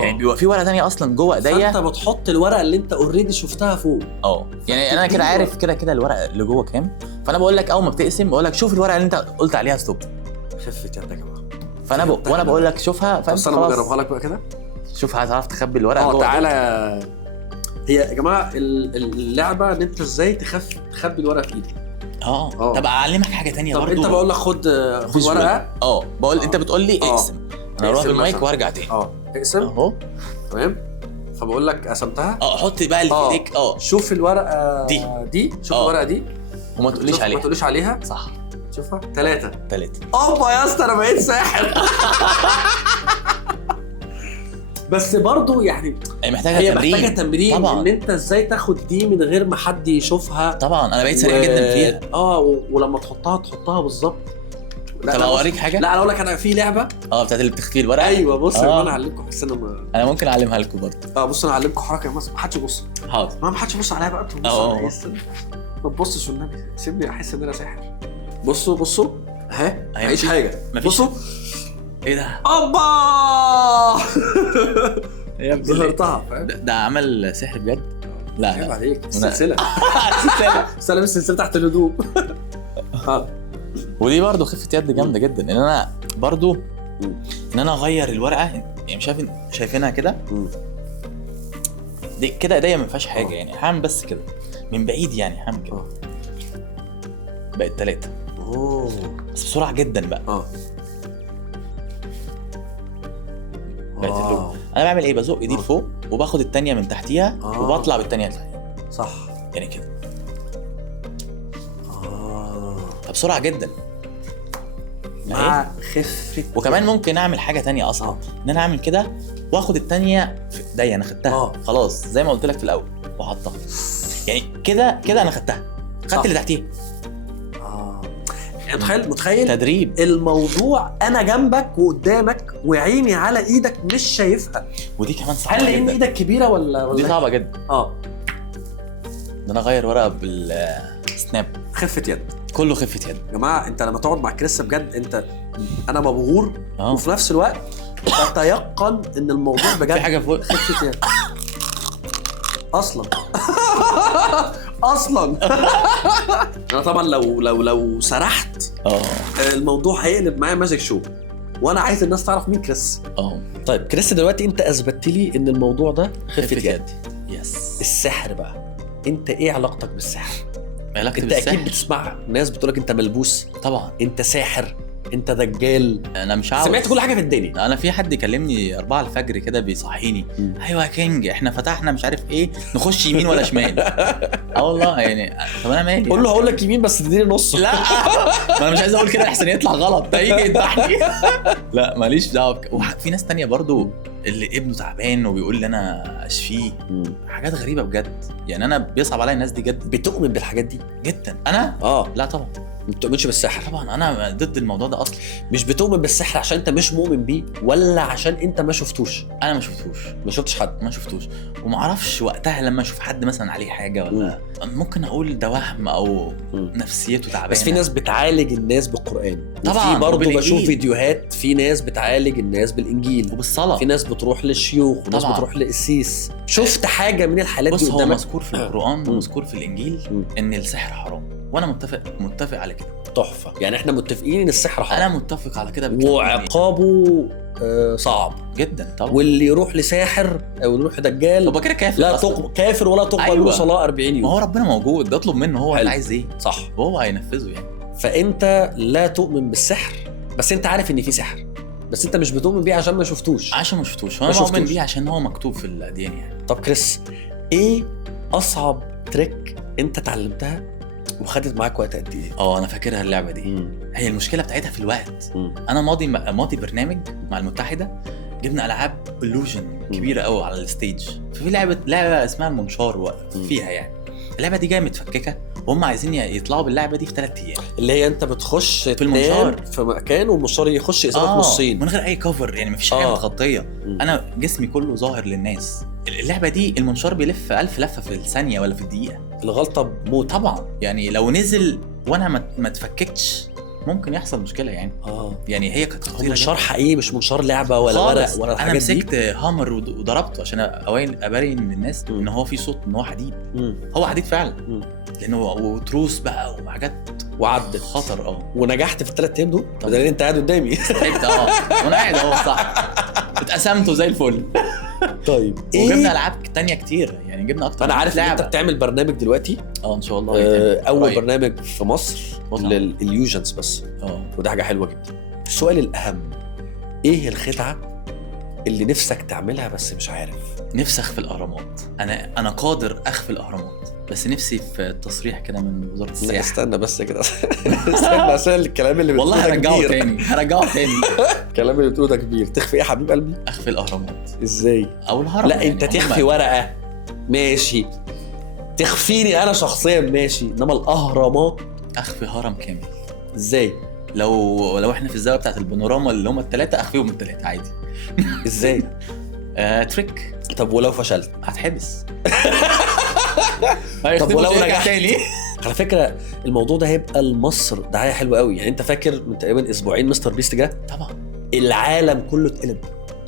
يعني بيبقى في ورقه تانية اصلا جوه ايديا. انت بتحط الورقه اللي انت اوريدي شفتها فوق. يعني انا كده عارف كده الورقه اللي جوه كام. فانا بقول لك اول ما بتقسم بقول لك شوف الورقه اللي انت قلت عليها ستوب. خفت يدك يا جماعه. فانا وانا بقول لك شوفها. بس انا بجربها لك بقى كده. شوف هتعرف تخبي الورقه جوه. تعالى. هي يا جماعه اللعبه ان انت ازاي تخبي الورقه في ايدك. طب اعلمك حاجه تانية برضه. انت بقول لك خد ورقه. بقول انت بتقول لي اقسم. انا اروح بالمايك وارجع تاني. اقسم اهو. تمام. فبقول لك قسمتها. حط بقى اللي في ايديك. شوف الورقه دي شوف الورقه دي وما تقوليش عليها. صح. شوفها 3 اوبا يا اسطى انا بقيت ساحر. بس برضو يعني هي محتاجه تمرين طبعا. ان انت ازاي تاخد دي من غير ما حد يشوفها. طبعا انا بقيت سريع جدا فيها. ولما تحطها بالظبط. طب اوريك حاجه. لا انا اقول لك انا في لعبه بتاعت اللي بتخفي الورقه. ايوه بص انا هعلمكم انا ممكن اعلمها لكم برضه. بص انا هعلمكم حركه ما حدش يبص. حاضر. ما حدش يبص عليا بقى. ما تبصش والنبي سيبني احس ان انا ساحر. بصوا اهي مفيش حاجه. بصوا ايه ده؟ اوبا. ظهرتها. ده عمل سحر بجد. لا عيب عليك. السلسله السلسله تحت الهدوم. ودي برضو خفة يد جامدة جدا ان انا برضو ان انا اغير الورقة. يعني مش شايفينها كده دي كده ايديا ما فيهاش حاجة. يعني هعمل بس كده من بعيد يعني هعمل كده. بقت 3. بس بسرعة جدا بقى. بقت اللون. انا بعمل ايه؟ بزق ايدي لفوق وباخد التانية من تحتيها وبطلع بالتانية لتحت. صح. يعني كده. بسرعة جدا مع خفة. وكمان ممكن اعمل حاجة تانية اصلا. ان انا اعمل كده واخد التانية في ايديا. انا خدتها خلاص زي ما قلت لك في الاول وحطها. يعني كده انا خدتها. خدت اللي تحتيها. متخيل تدريب الموضوع. انا جنبك وقدامك وعيني على ايدك مش شايفها. ودي كمان صعبة. هل لان ايدك كبيرة ولا دي صعبة جدا. ده انا اغير ورقة بالسناب. خفة يد. كله خفة يد يا جماعه. انت لما تقعد مع كريس بجد انا مبهور. وفي نفس الوقت تتيقن ان الموضوع بجد في حاجه فوق. خفة يد اصلا. انا طبعا لو سرحت الموضوع هيقلب معايا ماجيك شو. وانا عايز الناس تعرف مين كريس. طيب كريس دلوقتي انت اثبتت لي ان الموضوع ده خفة يد. يس. السحر بقى انت ايه علاقتك بالسحر؟ انت بالسحر. اكيد بتسمع ناس بتقولك انت ملبوس. طبعا. انت ساحر. انت دجال. انا مش عارف. سمعت كل حاجه في الدنيا. انا في حد يكلمني 4 الفجر كده بيصحيني. ايوه يا كينج احنا فتحنا مش عارف ايه نخش يمين ولا شمال. والله يعني طب انا مالي. قول له هقول لك يمين بس تديني نص. لا ما انا مش عايز اقول كده احسن يطلع غلط. ده يجي يذبحني. لا ماليش دعوه. وفي ناس تانية برضو اللي ابنه تعبان وبيقول لي انا اشفيه. حاجات غريبه بجد. يعني انا بيصعب عليا الناس دي جد. بتؤمن بالحاجات دي جدا. انا لا طبعا ما بتؤمنش بالسحر. طبعا انا ضد الموضوع ده اصلا. مش بتؤمن بالسحر عشان انت مش مؤمن بيه ولا عشان انت ما شفتوش؟ انا ما شفتش حد. ما شفتوش وما اعرفش وقتها لما اشوف حد مثلا عليه حاجه ولا ممكن اقول ده وهم او نفسيته تعبانه. بس في ناس بتعالج الناس بالقران. طبعا. في برضه بشوف فيديوهات في ناس بتعالج الناس بالانجيل وبالصلاه. في ناس بتروح للشيوخ وناس بتروح للقسيس. شفت حاجه من الحالات دي قدامك؟ هو مذكور في القران ومذكور في الانجيل ان السحر حرام وانا متفق على كده. تحفه. يعني احنا متفقين ان السحر حرام، انا متفق على كده بكتير. وعقابه صعب جدا طبعا. واللي يروح لساحر او يروح دجال طب كده كافر لا أصلاً. كافر ولا تقبل أيوة. له صلاه 40 ما هو يوم. ربنا موجود، اطلب منه هو حلو. انت عايز ايه صح. وهو هينفذه يعني. فانت لا تؤمن بالسحر، بس انت عارف ان في سحر، بس انت مش بتؤمن بيه عشان ما شفتوش. عشان ما شفتوش، ما وانا مؤمن شفتوش. بيه عشان هو مكتوب في الاديان يعني. طب كريس، ايه اصعب تريك انت اتعلمتها وخدت معاك وقت قد ايه؟ انا فاكرها اللعبه دي. هي المشكله بتاعتها في الوقت. مم. انا ماضي برنامج مع المتحده، جبنا العاب illusion كبيره قوي على الستيج. ففي لعبه اسمها المنشار فيها يعني. اللعبه دي جايه متفككه وهم عايزين يطلعوا باللعبه دي في 3 ايام. اللي هي انت بتخش في المنشار في مكان والمنشار يخش يقسمك نصين من غير اي كفر، يعني مفيش حاجه متغطيه. مم. انا جسمي كله ظاهر للناس. اللعبه دي المنشار بيلف 1000 لفه في الثانيه ولا في الدقيقه. الغلطه بموت طبعا يعني لو نزل وانا ما اتفككتش ممكن يحصل مشكله يعني. يعني هي كانت خطيره. منشار حقيقي مش منشار لعبه ولا خالص. ورق ولا انا الحاجات دي. مسكت هامر وضربته عشان ابين للناس ان هو في صوت، ان هو حديد. هو حديد فعلا. لانه وتروس بقى وحاجات وعدت خطر. ونجحت في ال3 ايام دول. بدل انت قاعد قدامي تعبت وانا قاعد صح. اتقسمته زي الفل. طيب وجبنا العاب تانية كتير يعني، جبنا اكتر. انا عارف ان انت بتعمل برنامج دلوقتي. ان شاء الله. اول قريب. برنامج في مصر للإليوجنز بس. وده حاجه حلوه جدا. السؤال الاهم، ايه الخدعه اللي نفسك تعملها بس مش عارف؟ نفسي اخفي الاهرامات. انا قادر اخفي الاهرامات، بس نفسي في تصريح كده من وزاره السياحه. لا استنى بس كده. استنى عشان الكلام اللي والله بتقوله ده كبير. هرجعه تاني. الكلام اللي بتقوله ده كبير. تخفي ايه يا حبيب قلبي؟ اخفي الاهرامات. ازاي؟ او الهرم. لا يعني انت تخفي ورقه ماشي، تخفيني انا شخصيا ماشي، انما الاهرامات اخفي هرم كامل. ازاي؟ لو احنا في الزاويه بتاعت البانوراما اللي هم ال3 اخفيهم ال3 عادي. ازاي؟ تريك. طب ولو فشلت هتحبس. طب ولو نجحت تاني؟ على فكره الموضوع ده هيبقى لمصر دعايه حلوه قوي. يعني انت فاكر من تقريبا اسبوعين مستر بيست جه؟ طبعا العالم كله اتقلب.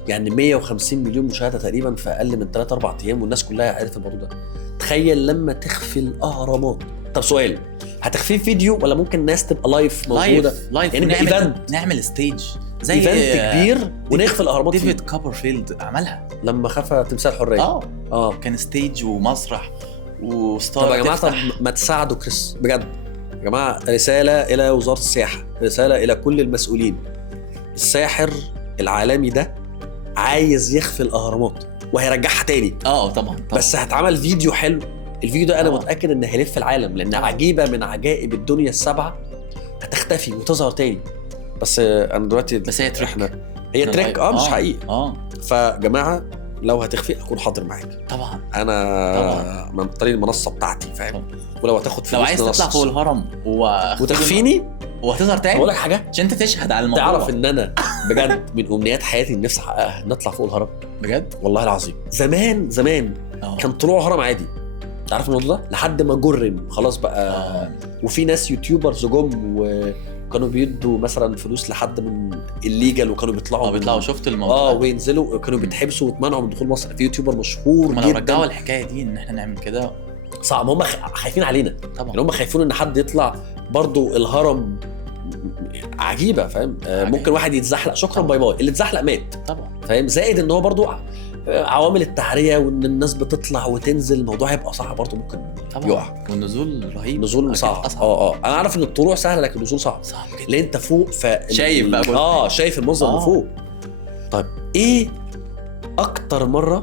يعني 150 مليون مشاهده تقريبا في اقل من 3-4 ايام، والناس كلها عرفت الموضوع ده. تخيل لما تخفي الاهرامات. طب سؤال، هتخفيه فيديو ولا ممكن ناس تبقى لايف موجوده؟ لايف يعني نعمل ستيج زي ايفنت كبير ونخفي الاهرامات. ديفيد كوبرفيلد عملها لما خفى تمثال حريه. كان ستيج ومسرح وستار. طب يا جماعه، طب ما تساعدوا كريس بجد يا جماعه. رساله الى وزاره السياحه، رساله الى كل المسؤولين. الساحر العالمي ده عايز يخفي الاهرامات وهيرجعها تاني. طبعا. بس هتعمل فيديو حلو. الفيديو ده انا متاكد ان هيلف العالم، لان عجيبه من عجائب الدنيا السبعه هتختفي وتظهر تاني. بس انا دلوقتي بس هي تريك. هي تريك مش حقيقي. فجماعه لو هتخفي اكون حاضر معاك طبعا. انا من طريق المنصه بتاعتي فاهم. ولو هتاخد فلوس لو عايز تطلع فوق الهرم وتخفيني وهتظهر تاني، اقول لك حاجه عشان انت تشهد على الموضوع. تعرف ان انا بجد من امنيات حياتي نفسي احققها نطلع فوق الهرم بجد والله العظيم. زمان كان طلوع هرم عادي. تعرف الموضوع ده لحد ما جرم خلاص بقى. وفي ناس يوتيوبرز جم وكانوا بيدوا مثلا فلوس لحد من الليجل، وكانوا بيطلعوا شفت الموضوع وينزلوا، كانوا بيتحبسوا واتمنعوا من دخول مصر. في يوتيوبر مشهور جدا. لو رجعوا الحكايه دي ان احنا نعمل كده صعب. هم خايفين علينا طبعا. يعني هم خايفين ان حد يطلع. برضو الهرم عجيبه فاهم. ممكن واحد يتزحلق شكرا طبعا. باي باي. اللي اتزحلق مات طبعا فاهم. زائد ان هو برضو عوامل التعريه وان الناس بتطلع وتنزل، الموضوع هيبقى صعب برضو. ممكن طبعا يقع. والنزول رهيب. نزول صعب. انا عارف ان الطلوع سهل لكن النزول صعب جدا. لان انت فوق شايف بقى شايف المنظر من فوق. طيب ايه اكتر مره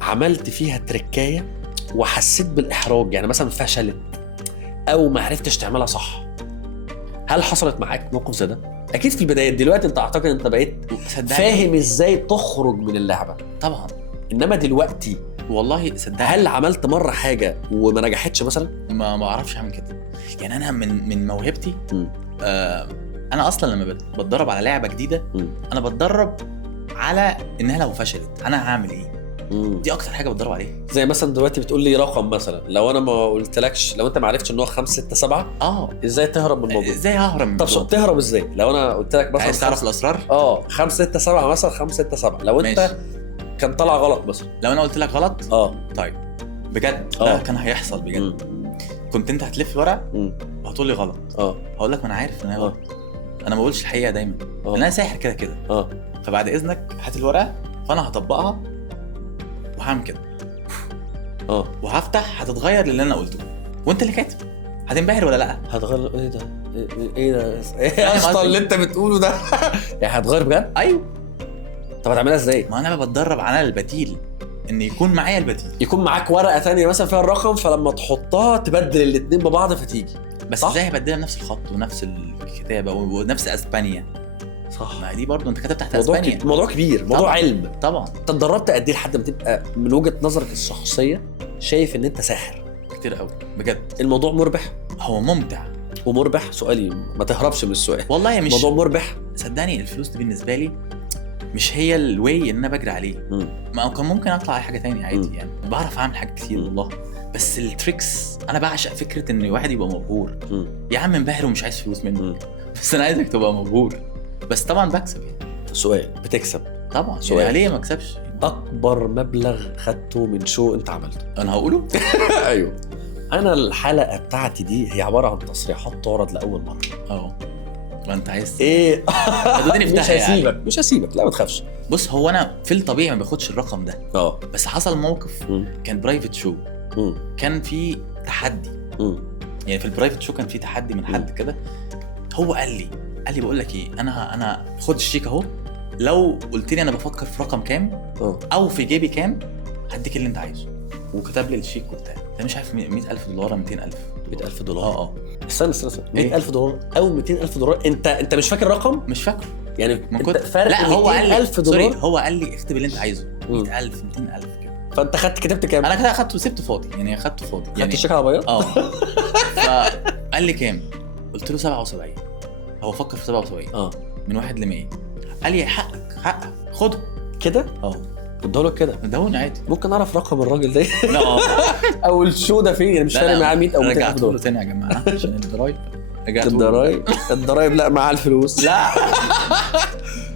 عملت فيها تركايه وحسيت بالاحراج؟ يعني مثلا فشلت او ما عرفتش تعملها صح. هل حصلت معاك موقف زي ده؟ اكيد في البدايات. دلوقتي انت اعتقد انت بقيت فاهم ازاي تخرج من اللعبه طبعا. انما دلوقتي والله صدقني، هل عملت مره حاجه وما نجحتش مثلا؟ ما اعرفش اعمل كده. يعني انا من موهبتي انا اصلا لما بتدرب على لعبه جديده انا بتدرب على انها لو فشلت انا هعمل ايه. دي اكتر حاجه بتدرب عليها. زي مثلا دلوقتي بتقول لي رقم مثلا، لو انا ما قلتلكش، لو انت ما عرفتش ان هو 5 6 7 ازاي تهرب من الموضوع؟ ازاي ههرب؟ طب تهرب ازاي؟ لو انا قلت لك مثلا عايز تعرف الاسرار 5 6 7 مثلا 5 6 7 لو انت ماشي. كان طلع غلط مثلا، لو انا قلت لك غلط طيب بجد ده كان هيحصل بجد. كنت انت هتلف ورقه وهتقول لي غلط. هقول لك ما انا عارف ان هي غلط. انا ما بقولش الحقيقه دايما، لان انا ساحر كده كده. فبعد اذنك هات الورقه، فانا هطبقها وهعمل كده. وهفتح، هتتغير للي انا قلته، وانت اللي كاتب. هتنبهر ولا لا؟ هتغير. ايه ده ايه اصلا اللي انت بتقوله ده؟ يعني هتغير بجد؟ ايوه. طب هتعملها ازاي؟ ما انا بتدرب على البديل، ان يكون معايا البديل، يكون معاك ورقه ثانيه مثلا فيها الرقم، فلما تحطها تبدل الاثنين ببعض فتيجي. بس ازاي هبدلها بنفس الخط ونفس الكتابه ونفس اسبانيا؟ صح. ما دي برضو انت كتبت تحت اسبانيا. موضوع كبير، موضوع طبعًا. علم. طبعا. انت اتدربت قد ايه لحد ما تبقى من وجهه نظرك الشخصيه شايف ان انت ساحر؟ كتير قوي بجد. الموضوع مربح؟ هو ممتع ومربح. سؤالي ما تهربش من السؤال. والله مش موضوع مربح. صدقني الفلوس دي بالنسبه لي مش هي الواي ان انا بجري عليه. ما كان ممكن اطلع اي حاجه تاني عادي. يعني بعرف اعمل حاجات كتير والله، بس التريكس انا بعشق فكره ان واحد يبقى مبهور. يا عم انبهر ومش عايز فلوس منك، بس انا عايزك تبقى مبهور. بس طبعا بكسب. يعني سؤال، بتكسب طبعا. سؤال، يعني ليه ما اكسبش؟ اكبر مبلغ خدته من شو انت عملته؟ انا هقوله. ايوه. انا الحلقه بتاعتي دي هي عباره عن تصريحات تعرض لاول مره. ما انت عايز ايه؟ مش هسيبك مش هسيبك، لا ما تخافش. بص، هو انا في الطبيعي ما باخدش الرقم ده. بس حصل موقف كان برايفت شو. كان في تحدي. يعني في البرايفت شو كان في تحدي من حد كده. هو قال لي بقول لك ايه، انا خد الشيك اهو، لو قلت لي انا بفكر في رقم كام او في جيبي كام هديك اللي انت عايزه. وكتب لي الشيك وبتاع. انا مش عارف $100,000 $200,000. $100,000. استنى $100,000 او $200,000. انت مش فاكر الرقم؟ مش فاكر يعني كنت فرق. لا، هو قال لي $100,000. هو قال لي اكتب اللي انت عايزه، 100,000 200,000 كده. فانت كتبت كام؟ انا كده اخدته وسبته فاضي. يعني اخدته فاضي. خدت الشيك على بياض. فقال لي كام؟ قلت له 77. هو فكر في 77. من 1 ل100. قال لي حقك خده كده. ادهولك كده. ادهوني عادي. ممكن اعرف رقم الراجل ده؟ لا. او الشو ده فين؟ يعني مش فارق معاه 100 او $200. رجعت له تاني يا جماعه عشان الضرايب. الضرايب لا مع الفلوس. لا.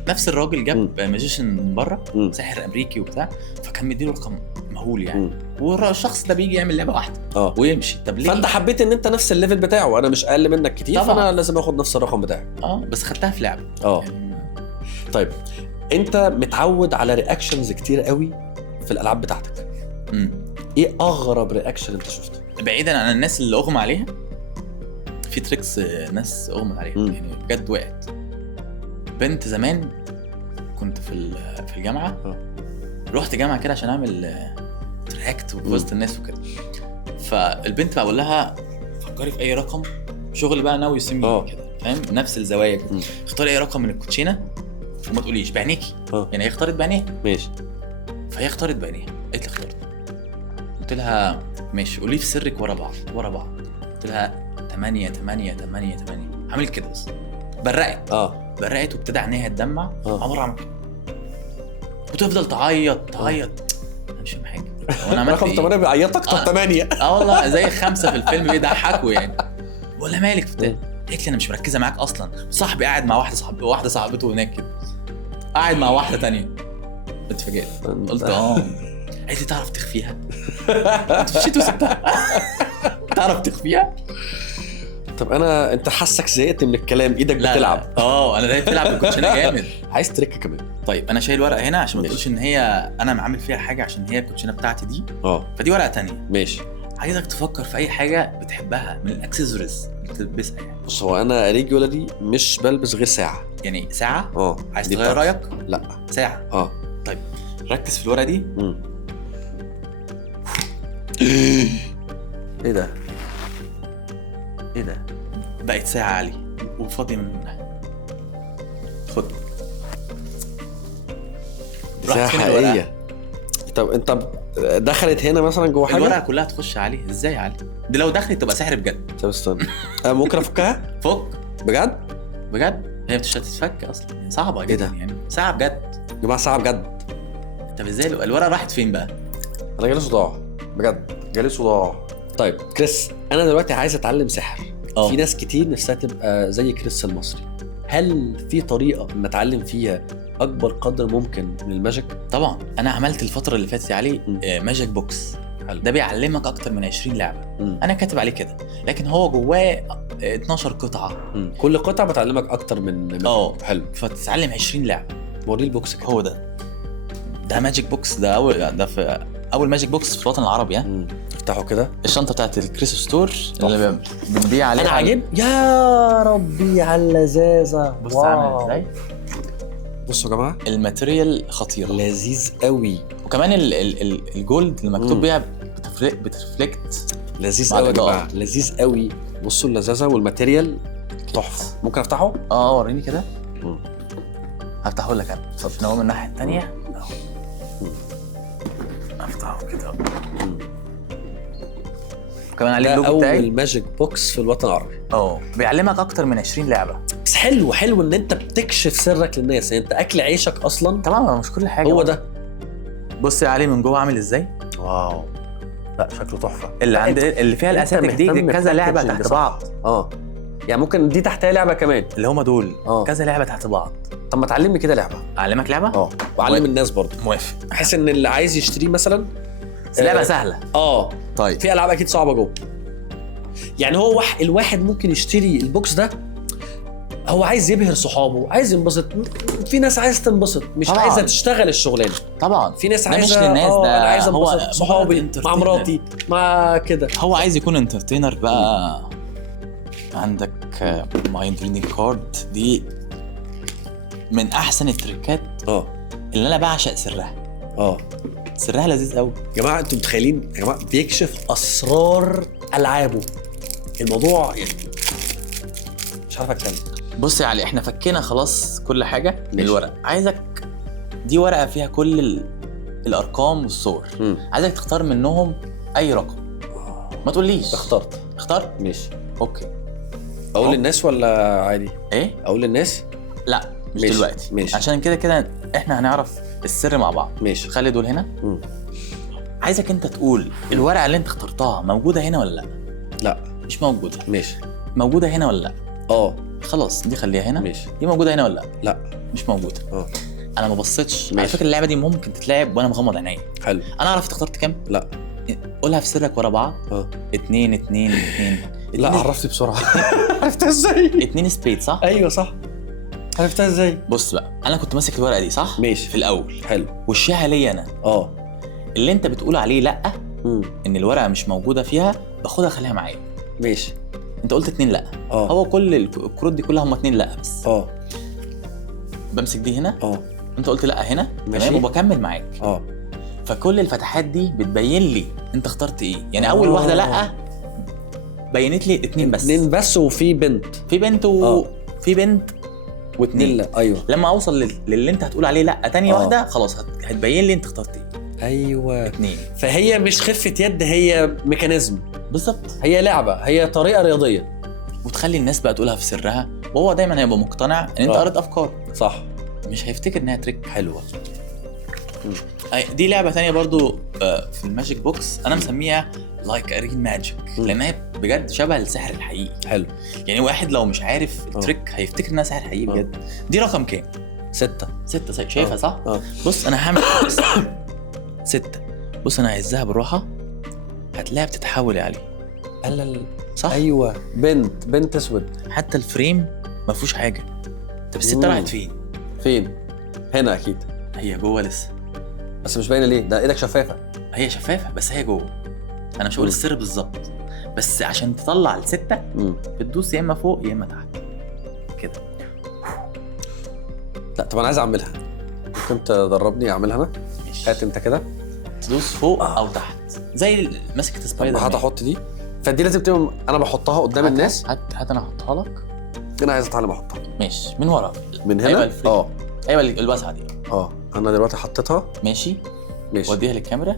نفس الراجل جاب ماجيشن من بره، ساحر امريكي وبتاع، فكان مديله رقم مهول يعني. والشخص ده بيجي يعمل لعبه واحده ويمشي. طب ليه؟ فانت حبيت ان انت نفس الليفل بتاعه، انا مش اقل منك كتير طبعا. فانا لازم اخد نفس الرقم بتاعي. بس خدتها في لعبه. يعني طيب انت متعود على رياكشنز كتير قوي في الالعاب بتاعتك. ايه اغرب رياكشن انت شفته؟ بعيدا عن الناس اللي اغمى عليها، في تريكس ناس اغمى عليها يعني بجد. وقعت بنت زمان كنت في الجامعه. رحت جامعه كده عشان اعمل تراكت في وسط الناس وكده. فالبنت بقول لها فكري في اي رقم، شغل بقى ناوي يسمي كده، فاهم؟ نفس الزوايا كده. اختاري اي رقم من الكوتشينه وما تقوليش بعينيكي. يعني هي اختارت بعينيها. ماشي. فهي اختارت بعينيها، قالت لي اخترت. قلت لها ماشي، قولي في سرك ورا بعض. قلت لها 8 8 8 8. عملت كده بس برقت. برقت وابتدى عينيها تدمع. عمر عمل كده وتفضل تعيط. انا مش فاهم حاجه. وانا عملت رقم 8 بيعيطك. طب 8 والله زي 5 في الفيلم بيضحكوا يعني. ولا مالك في ده؟ قالت لي انا مش مركزه معاك اصلا، صاحبي قاعد مع واحده صاحبته هناك كده، قاعد مع واحده تانية. اتفاجئت. قلت قالت لي تعرف تخفيها؟ انت مشيت وسبتها. تعرف تخفيها؟ طب انت حاسك زهقت من الكلام، ايدك بتلعب. انا دايما بتلعب بالكوتشينه جامد. عايز تريك كمان؟ طيب انا شايل ورقه هنا عشان ما تقولش ان هي انا معامل فيها حاجه، عشان هي الكوتشينه بتاعتي دي. فدي ورقه تانية. ماشي. عايزك تفكر في اي حاجه بتحبها من الاكسسوارز اللي بتلبسها يعني. بص، هو انا ريجولاري مش بلبس غير ساعه. يعني ساعه؟ عايز تغير رايك؟ لا ساعه. طيب ركز في الورقه دي. ايه ده بقت ساعه عالي وفاضيه منها. خد ساعه حقيقيه. طب انت دخلت هنا مثلا جوه حاجه؟ الورقه كلها تخش عليه ازاي علي؟ دي لو دخلت تبقى سحر بجد. طب استنى. ممكن افكها؟ فك بجد. هي مش هتتفك اصلا، صعبه جدا. يعني ساعه بجد يا جماعه، ساعه بجد. طب ازاي الورقه راحت فين بقى؟ انا جالي صداع بجد، جالي صداع. طيب كريس، انا دلوقتي عايز اتعلم سحر. في ناس كتير نفسها تبقى زي كريس المصري. هل في طريقه ان اتعلم فيها اكبر قدر ممكن من الماجيك؟ طبعا. انا عملت الفتره اللي فاتت عليه ماجيك بوكس. حلو. ده بيعلمك اكتر من 20 لعبه. انا كاتب عليه كده، لكن هو جواه 12 قطعه. كل قطعه بتعلمك اكتر من حلو، فتتعلم 20 لعبه. وري البوكس كده. هو ده ماجيك بوكس، ده في اول ماجيك بوكس في الوطن العربي. افتحه كده. الشنطه بتاعت الكريس ستور اللي بنبيع عليها. انا عاجب يا ربي على اللذاذه. بص عامل ازاي. بصوا يا جماعه الماتيريال خطيره، لذيذ قوي. وكمان الجولد اللي مكتوب بيها بترفلكت. لذيذ قوي يا جماعه، لذيذ قوي. بصوا اللذاذه والماتيريال تحفه. ممكن افتحه؟ وريني كده. هفتحه لك انا. طب نقوم من الناحيه الثانيه. افتحه كده. كمان عليه اللوجو بتاعي. اول ماجيك بوكس في الوطن العربي. بيعلمك اكتر من 20 لعبه. بس حلو ان انت بتكشف سرك للناس. يعني انت اكل عيشك اصلا. طبعا مش كل حاجه هو ده. بص عليه من جوه عامل ازاي. واو، لا شكله تحفه. اللي فيها الاساتك دي كذا لعبه تحت بعض. يعني ممكن دي تحتها لعبه كمان، اللي هم دول. كذا لعبه تحت بعض. طب ما تعلمني كده لعبه. اعلمك لعبه. وعلم الناس برضه. موافق. بحيث ان اللي عايز يشتريه مثلا لعبه سهله. طيب في العاب اكيد صعبه جوه. يعني هو الواحد ممكن يشتري البوكس ده، هو عايز يبهر صحابه، عايز ينبسط. في ناس عايز تنبسط، مش طبعاً. عايزه تشتغل الشغلانه. طبعا في ناس عايزه. مش للناس ده. انا عايز هو انبسط صحابي مع مراتي مع كده. هو عايز يكون انترتينر بقى. عندك مايند ريدنج كارد دي من احسن التريكات اللي انا بعشق سرها. سرها لذيذ قوي يا جماعه. انتوا متخيلين يا جماعه بيكشف اسرار العابه. الموضوع يعني مش عارف اتكلم. بص يا علي، احنا فكينا خلاص كل حاجه من الورق. عايزك دي ورقه فيها كل الارقام والصور. عايزك تختار منهم اي رقم. ما تقوليش. اخترت. ماشي اوكي. اقول للناس ولا عادي؟ ايه اقول للناس؟ لا مش دلوقتي. ماشي. عشان كده احنا هنعرف السر مع بعض. ماشي. خلي دول هنا. عايزك انت تقول الورقه اللي انت اخترتها موجوده هنا ولا لا؟ مش موجوده. ماشي. موجوده هنا ولا لا؟ خلاص دي خليها هنا. ماشي. دي موجوده هنا ولا لا؟ مش موجوده. انا ما بصيتش. على فكره اللعبه دي ممكن تتلعب وانا مغمض عينيا. حلو. انا عرفت اخترت كام؟ لا. قولها في سرك ورا بعض. 2 2 2. لا عرفتي بسرعه. عرفتها ازاي؟ 2 سبيد صح؟ ايوه صح. عرفتها ازاي؟ بص بقى، انا كنت ماسك الورقه دي صح؟ ماشي. في الاول. حلو. وشها ليا انا. اللي انت بتقول عليه لا، ان الورقه مش موجوده فيها، باخدها اخليها معايا. ماشي. انت قلت 2 لا. هو كل الكروت دي كلها هم 2 لا بس. بمسك دي هنا. انت قلت لا هنا. تمام. وبكمل معاك. فكل الفتحات دي بتبين لي انت اخترت ايه. يعني اول واحده لا بينت لي 2 بس. 2 بس وفي بنت. في بنت في بنت و2 لا. ايوه. لما اوصل للي انت هتقول عليه لا تاني واحده خلاص هتبين لي انت اخترت ايه. ايوه. 2. فهي مش خفه يد، هي ميكانيزم. بالظبط. هي لعبه، هي طريقه رياضيه. وتخلي الناس بقى تقولها في سرها، وهو دايما هيبقى مقتنع ان انت قريت افكار. صح. مش هيفتكر انها تريك حلوه. دي لعبه تانية برضو في الماجيك بوكس انا مسميها لايك ارين ماجيك، لانها بجد شبه السحر الحقيقي. حلو. يعني واحد لو مش عارف التريك هيفتكر انها سحر حقيقي بجد. دي رقم كام؟ 6. شايفها صح؟ بص انا هعمل 6. بص انا هعزها بالراحه، هتلاقيها بتتحول يا علي. صح. ايوه. بنت اسود. حتى الفريم ما فيهوش حاجه. طب الستة راحت فين؟ هنا اكيد. هي جوه لسه، بس مش باينه ليه. ده ايدك شفافه. هي شفافه بس هي جوه. انا مش هقول السر بالظبط، بس عشان تطلع ال6 بتدوس يا اما فوق يا اما تحت كده. لا طب انا عايز اعملها. ممكن تدربني اعملها انا؟ هات انت كده. تدوس فوق او تحت زي ماسكه سبايدر مان. هحط دي. فدي لازم تبقى انا بحطها قدام الناس. هات انا احطها لك. انا عايز اتعلم احطها. ماشي. من ورا. من هنا. ايوه الواسعه دي. انا دلوقتي حطيتها. ماشي. وديها للكاميرا.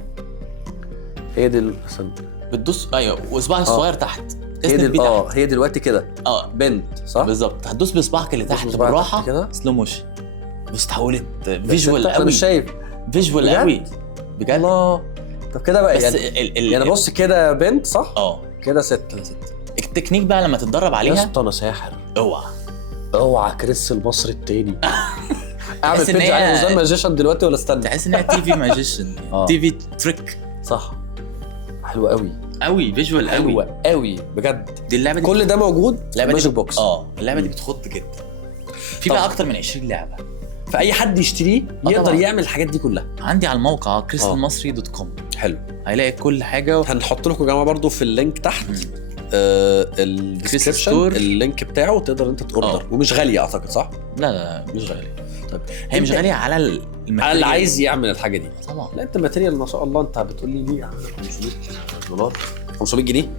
هي دي بتدوس. ايوه واصبعك الصغير تحت. هي دلوقتي كده. بنت صح. بالظبط. هتدوس بصبعك اللي تحت بالراحه كده. سلو موشن. بص اتحولت فيجوال قوي. انا مش شايف. فيجوال قوي بجد. الله. طب كده بقى بس يعني بص كده بنت صح. كده 6. التكنيك بقى لما تتدرب عليها. يا اسطى انا ساحر. اوعى كريس المصري التاني. اعمل بيج على نظام ماجيشن دلوقتي ولا استنى؟ تحس انها تي في ماجيشن. تي في تريك. صح. حلوه قوي قوي، فيجوال قوي، حلوه قوي بجد. دي اللعبه دي كل ده موجود اللعبه ماجيك دي بوكس. اللعبه دي بتخض جدا. في بقى اكتر من 20 لعبه، فاي حد يشتريه يقدر طبعاً. يعمل الحاجات دي كلها. عندي على الموقع crystalmasri.com حلو، هيلاقي كل حاجه. هنحط لكم يا جماعه برضو في اللينك تحت الديسكريبشن ستور. اللينك بتاعه، تقدر انت تاوردر. ومش غاليه اعتقد، صح؟ لا مش غاليه. طيب هي مش أنت- غاليه على على اللي عايز يعمل الحاجه دي طبعا. لا، انت ماتيريال ما شاء الله. انت بتقول لي ليه $500 500 جنيه،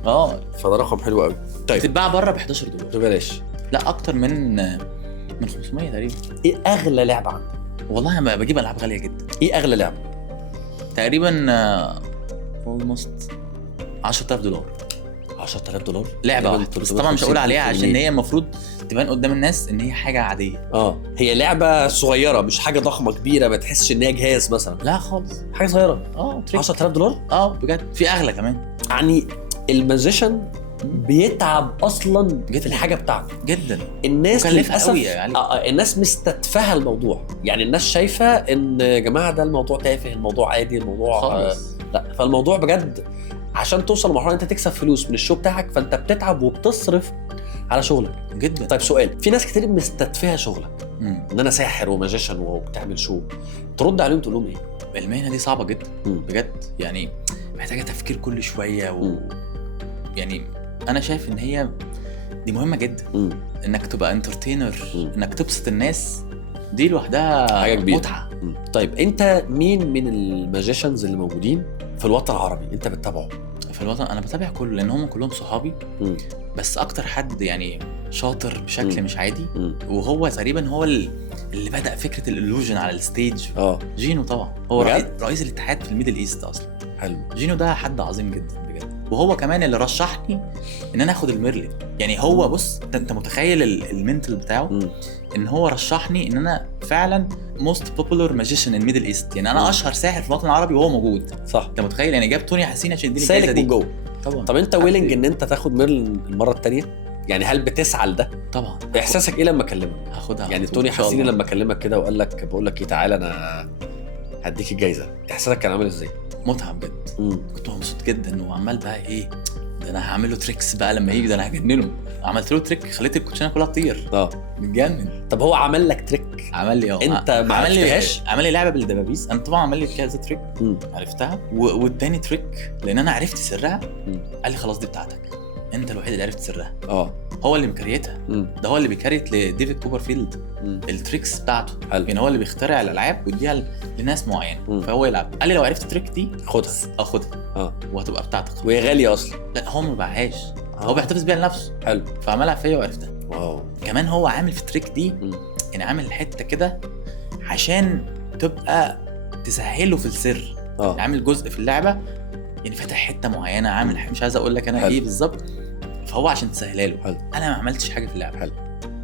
فده رقم حلو قوي. طيب بتتباع بره ب $11. ببلاش. لا اكتر من 500 تقريبا. ايه اغلى لعبه عندك؟ والله انا بجيب العاب غاليه جدا. ايه اغلى لعبه؟ تقريبا almost $10,000. $10,000 لعبه واحده بس. طبعا مش هقول عليها عشان هي المفروض تبان قدام الناس ان هي حاجه عاديه. هي لعبه صغيره، مش حاجه ضخمه كبيره ما تحسش ان هي جهاز مثلا. لا خالص، حاجه صغيره. تريك. $10,000 بجد. في اغلى كمان. يعني الماجيشن بيتعب اصلا في الحاجه بتاعته جدا. الناس مكلفة للاسف قوي يعني. الناس مستتفهه الموضوع. يعني الناس شايفه ان يا جماعه ده الموضوع تافه، الموضوع عادي، الموضوع خالص. لا، فالموضوع بجد عشان توصل لمرحله انت تكسب فلوس من الشو بتاعك، فانت بتتعب وبتصرف على شغلك جدا. طيب سؤال، في ناس كتير مستتفهه شغلك ان انا ساحر وماجيشن وبتعمل شو، ترد عليهم تقول لهم ايه؟ المهنه دي صعبه جدا بجد، يعني محتاجه تفكير كل شويه يعني انا شايف ان هي دي مهمه جدا. انك تبقى انترتينر، انك تبسط الناس، دي لوحدها حاجه كبيره، متعه. طيب انت مين من الماجيشنز اللي موجودين في الوطن العربي انت بتتابعه؟ في الوطن انا بتابع كله لان هم كلهم صحابي. بس اكتر حد يعني شاطر بشكل مش عادي وهو تقريبا هو اللي بدأ فكره الالوجن على الستيج. جينو طبعا، هو رئيس الاتحاد في الميدل ايست اصلا. حلو. جينو ده حد عظيم جدا بجد، وهو كمان اللي رشحني ان انا اخد الميرلين. يعني هو بص، انت متخيل المنتل بتاعه ان هو رشحني ان انا فعلا موست بوبولار ماجيشن ان ميدل ايست. يعني انا اشهر ساحر في الوطن العربي وهو موجود. صح، انت متخيل؟ يعني جاب توني حسين عشان يديني الجايزه دي. جوه طبعا. طب انت ويلنج ان انت تاخد ميرلين المره الثانيه؟ يعني هل بتسعى لده؟ طبعا. احساسك ايه لما اكلمك؟ هاخدها يعني توني حسين لما اكلمك كده وقال لك بقول لك ايه، تعالى انا هديك الجايزه، احساسك كان عامل ازاي؟ متعه بجد. كنت مبسوط جدا وعمال بقى ايه ده، انا هعمل له تريكس بقى لما يجي، ده انا هجننه. عملت له تريك خليت الكوتشينه كلها تطير. متجنن. طب هو عمل لك تريك؟ عمل لي انت ما عرفتهاش؟ عمل لي لعبه بالدبابيس. انا طبعا عمل لي كذا تريك عرفتها واداني تريك لان انا عرفت سرها. قال لي خلاص دي بتاعتك، انت الوحيد اللي عرفت سرها. هو اللي مكريتها. ده هو اللي بيكريت لديفيد كوبرفيلد التريكس بتاعته. يعني هو اللي بيخترع الالعاب ويديها لناس معينه فهو يلعب. قال لي لو عرفت التريك دي خدها وهتبقى بتاعتك. وهي غاليه اصلا؟ لا هو ما باعهاش، هو بيحتفظ بيها لنفسه. حلو. فعملها فيا وعرفتها. واو. كمان هو عامل في التريك دي يعني عامل حته كده عشان تبقى تسهله في السر. يعني عامل جزء في اللعبه يعني فاتح حته معينه، عامل مش عايز اقول لك انا ايه بالظبط، فهو عشان تسهلها له. انا ما عملتش حاجه في اللعبه.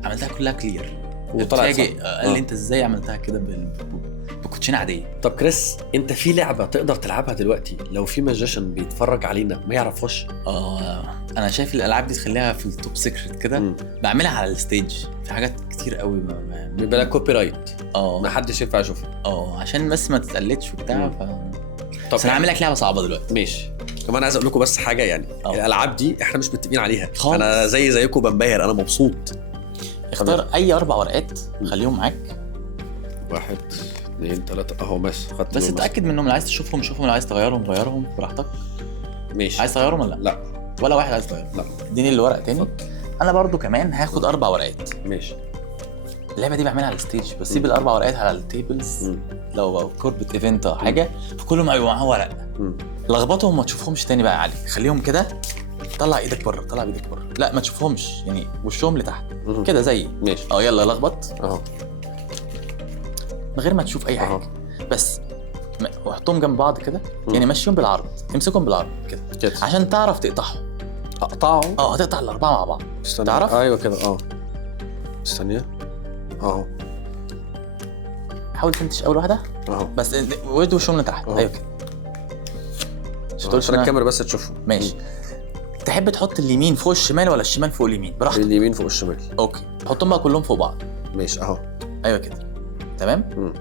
عملتها كلها كلير وطلع. قال لي انت ازاي عملتها كده بكوتشينه عاديه؟ طب كريس، انت في لعبه تقدر تلعبها دلوقتي لو في ماجيشن بيتفرج علينا ما يعرفوش؟ انا شايف الالعاب دي تخليها في التوب سيكريت كده. بعملها على الستيج في حاجات كتير قوي بيبقى لها كوبي رايت. ما حدش ينفع يشوفها. عشان بس ما تتقلدش وبتاع. طب انا هعمل لك لعبه صعبه دلوقتي. ماشي. كمان عايز اقول لكم بس حاجه، يعني الالعاب دي احنا مش متفقين عليها خالص. انا زيكم بنبهر، انا مبسوط. اختار اي 4 ورقات خليهم معاك. 1 2 3 اهو ماشي. بس اتاكد منهم، اللي عايز تشوفهم شوفهم، اللي عايز تغيرهم غيرهم براحتك. ماشي. عايز تغيرهم ولا لا؟ ولا واحد عايز تغيره؟ لا. اديني الورق تاني. انا برضو كمان هاخد 4 ورقات. ماشي. اللعبه دي بعملها على الستيج، بسيب ال4 ورقات على التيبلز. لو كوربت ايفنت او حاجه فكله معاه ورق. لخبطهم ما تشوفهمش تاني بقى يا علي، خليهم كده. طلع ايدك بره، طلع ايدك بره، لا ما تشوفهمش، يعني وشهم لتحت كده زي ماشي. يلا لخبط من غير ما تشوف اي حاجه. بس وحطهم جنب بعض كده، يعني مشيهم بالعرض، امسكهم بالعرض كده عشان تعرف تقطعهم. اقطعهم؟ هتقطع ال4 مع بعض. تعرف؟ ايوه كده. استنى حاول تنتش اول واحده بس ود وشهم لتحت. ايوه كده. تقولش الكاميرا بس تشوفه. ماشي. تحب تحط اليمين فوق الشمال ولا الشمال فوق اليمين؟ براحتك. اليمين فوق الشمال. اوكي. حطهم بقى كلهم فوق بعض. ماشي ايوه كده تمام.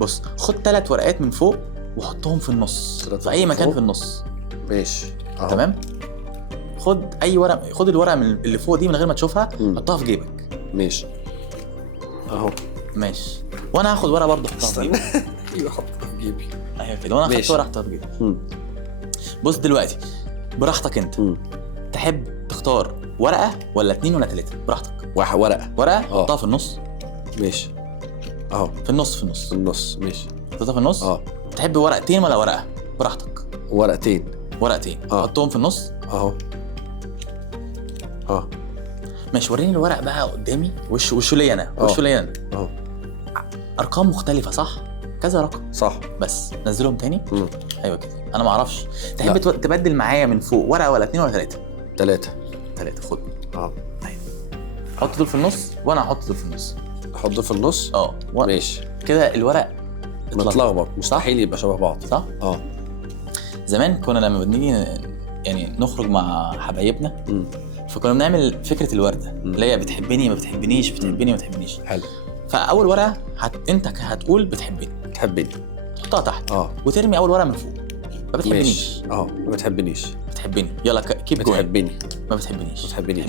بص، خد 3 ورقات من فوق وحطهم في النص، في اي مكان في النص. ماشي. تمام. خد اي ورق، خد الورقه من اللي فوق دي من غير ما تشوفها، حطها في جيبك. ماشي اهو. ماشي. وانا هاخد ورقه برضه احطها في جيبي. ايوه حطها في جيبي. ايوه كده. وانا خدت ورقه احطها في جيبي. بص دلوقتي براحتك انت. تحب تختار ورقه ولا 2 ولا 3؟ براحتك. ورقه حطها في النص. ماشي اهو. في النص في النص. ماشي. حطها في النص. تحب ورقتين ولا ورقه؟ براحتك. ورقتين. حطهم في النص اهو. ماشي. وريني الورق بقى قدامي. وشه ليا انا. اهو. ارقام مختلفه صح؟ كذا رقم صح. بس نزلهم تاني. ايوه كده. انا ما اعرفش. تحب تبدل معايا من فوق ورقه ولا 2 ولا 3؟ 3. خد. ايوه. حط دول في النص وانا هحط دول في النص. احط في النص. ماشي كده. الورق متلخبط، مستحيل يبقى شبه بعض. صح. زمان كنا لما بنيجي يعني نخرج مع حبايبنا فكنا بنعمل فكره الورده اللي هي بتحبني ما بتحبنيش، بتحبني ما بتحبنيش. حلو. فاول ورقه انت هتقول بتحبني تحطها تحت. وترمي اول ورقه من فوق. ما بتحبنيش. ما بتحبنيش. بتحبني. يلا كيب جوين. بتحبني. ما بتحبنيش. بتحبني.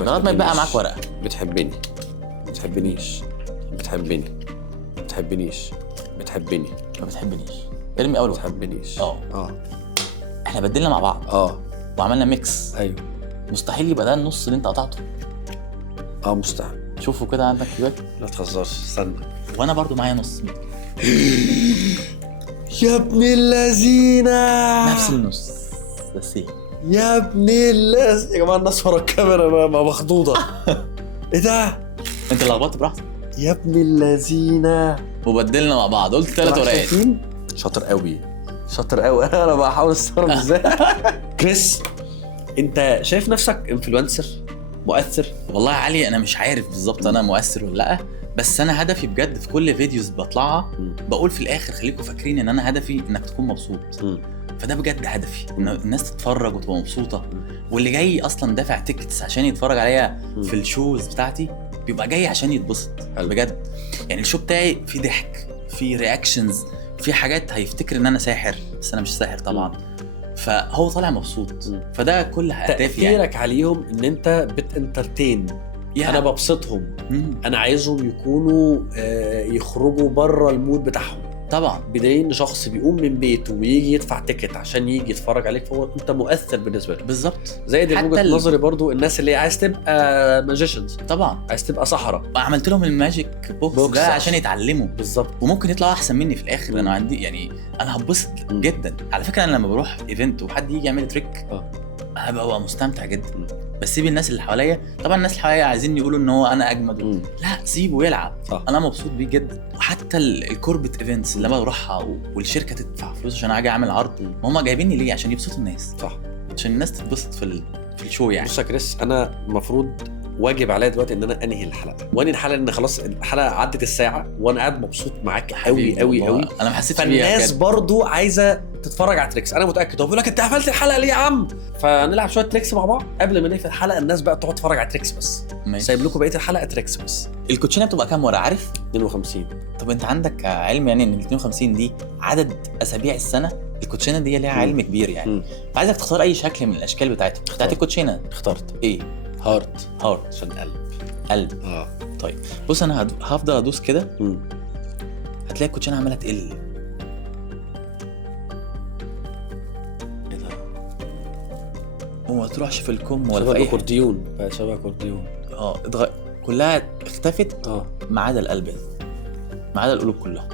لغايه ما يبقى معاك ورقه. بتحبني. ما بتحبنيش. ارمي اول ورقه. بتحبنيش. احنا بدلنا مع بعض. وعملنا ميكس. ايوه. مستحيل يبقى ده النص اللي انت قطعته. مستحيل. شوفوا كده عندك كده. لا تهزرش. استنى. وانا برضو معايا نص. يا ابن اللذينه. نفس النص بس ايه. يا ابن اللذينه. يا جماعه الناس ورا الكاميرا ما مخضوضه. ايه ده؟ انت لخبطت براحتك. يا ابن اللذينه. وبدلنا مع بعض. قلت 3 ورقات. شاطر قوي. انا بحاول استغرب ازاي. كريس انت شايف نفسك انفلونسر مؤثر؟ والله يا علي انا مش عارف بالظبط انا مؤثر ولا لا، بس انا هدفي بجد في كل فيديوز بطلعها بقول في الاخر خليكم فاكرين ان انا هدفي انك تكون مبسوط. فده بجد هدفي، ان الناس تتفرج وتبقى مبسوطه، واللي جاي اصلا دافع تيكتس عشان يتفرج عليا في الشوز بتاعتي بيبقى جاي عشان يتبسط بجد. يعني الشو بتاعي فيه ضحك، فيه رياكشنز، في حاجات هيفتكر ان انا ساحر بس انا مش ساحر طبعا. فهو طالع مبسوط. فده كل هدفي. تأثيرك عليهم ان انت بتانترتين. انا ببسطهم. انا عايزهم يكونوا يخرجوا بره المود بتاعهم طبعا. بدليل ان شخص بيقوم من بيته ويجي يدفع تيكت عشان يجي يتفرج عليك، فهو انت مؤثر بالنسبه له. بالظبط. زي دي وجهه نظري برضو. الناس اللي عايز تبقى ماجيشنز طبعا، عايز تبقى سحرة، عملت لهم الماجيك بوكس ده عشان يتعلموا. بالظبط. وممكن يطلعوا احسن مني في الاخر. انا عندي يعني انا هبسط جدا على فكره. انا لما بروح ايفنت وحد يجي يعمل تريك انا ببقى مستمتع جدا. بس سيب الناس اللي حواليا. طبعا الناس اللي حواليا عايزين يقولوا ان هو انا اجمد. لا سيبه يلعب. صح. انا مبسوط بيه جدا. وحتى الكوربت ايفنتس اللي انا بروحها والشركه تدفع فلوس عشان اجي اعمل عرض، هم جايبيني ليه؟ عشان يبسطوا الناس. صح. عشان الناس تتبسط في الشو يعني. بص يا كريس، انا المفروض واجب عليا دلوقتي ان انا انهي الحلقه ان خلاص الحلقه عدت الساعه وانا قاعد مبسوط معاك قوي قوي قوي. انا ما حسيتش بيها. فالناس برضو عايزه تتفرج على تريكس. انا متاكد هو بيقول لك انت قفلت الحلقه ليه يا عم؟ فنلعب شويه تريكس مع بعض قبل ما نقفل الحلقه. الناس بقى تقعد تتفرج على تريكس بس. سايب لكم بقيه الحلقه تريكس بس. الكوتشينه بتبقى كام ورقه عارف؟ 52. طب انت عندك علم يعني ان ال 52 دي عدد اسابيع السنه؟ الكوتشينه دي ليها علم كبير يعني. فعايزك تختار اي شكل من الاشكال بتاعتها. بتاعت الكوتشينه اخترت ايه؟ هارت عشان قلب. طيب بص انا هفضل ادوس كده. هتلاقي الكوتشينه عماله تقل. ايه ده؟ وما تروحش في الكم ولا في اي كورديون. بقى شبه كورديون. كلها اختفت ما عدا القلب، ما عدا القلوب كلها.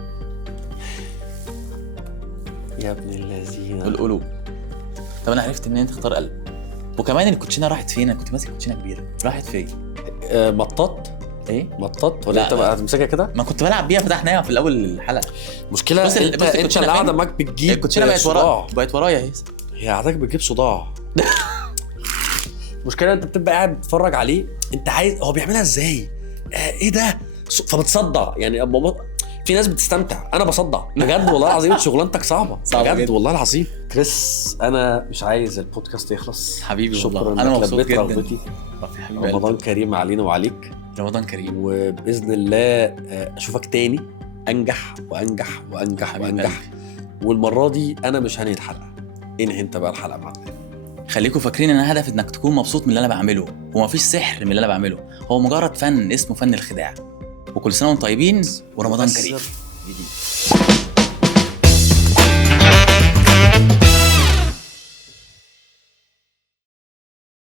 يا ابن اللذينه. القلوب. طب انا عرفت ان انت تختار قلب. وكمان الكوتشينه راحت فين؟ انا كنت ماسك كوتشينه كبيره. راحت فين؟ مطاط. ايه مطاط ولا انت بقى هتمسكها كده؟ ما كنت بلعب بيها فتحناها في الاول الحلقه. مشكله انت اللي قاعده معاك بتجيب الكوتشينه بقت ورايا هي قاعدك بتجيب صداع. مشكله انت بتبقى قاعد بتتفرج عليه انت عايز هو بيعملها ازاي؟ ايه ده؟ فبتصدع يعني. في ناس بتستمتع، انا بصدع بجد والله العظيم. شغلانتك صعبه بجد والله العظيم. كريس انا مش عايز البودكاست يخلص حبيبي. شكرا انا مبسوط جدا. رغبتي. رمضان كريم علينا وعليك. رمضان كريم. وباذن الله اشوفك تاني انجح وانجح وانجح وانجح والمره دي انا مش هنهي الحلقه، انهي انت بقى الحلقه معانا. خليكم فاكرين ان انا هدفي انك تكون مبسوط من اللي انا بعمله، ومفيش سحر من اللي انا بعمله، هو مجرد فن اسمه فن الخداع. وكل سنه وانتم طيبين ورمضان كريم جديد.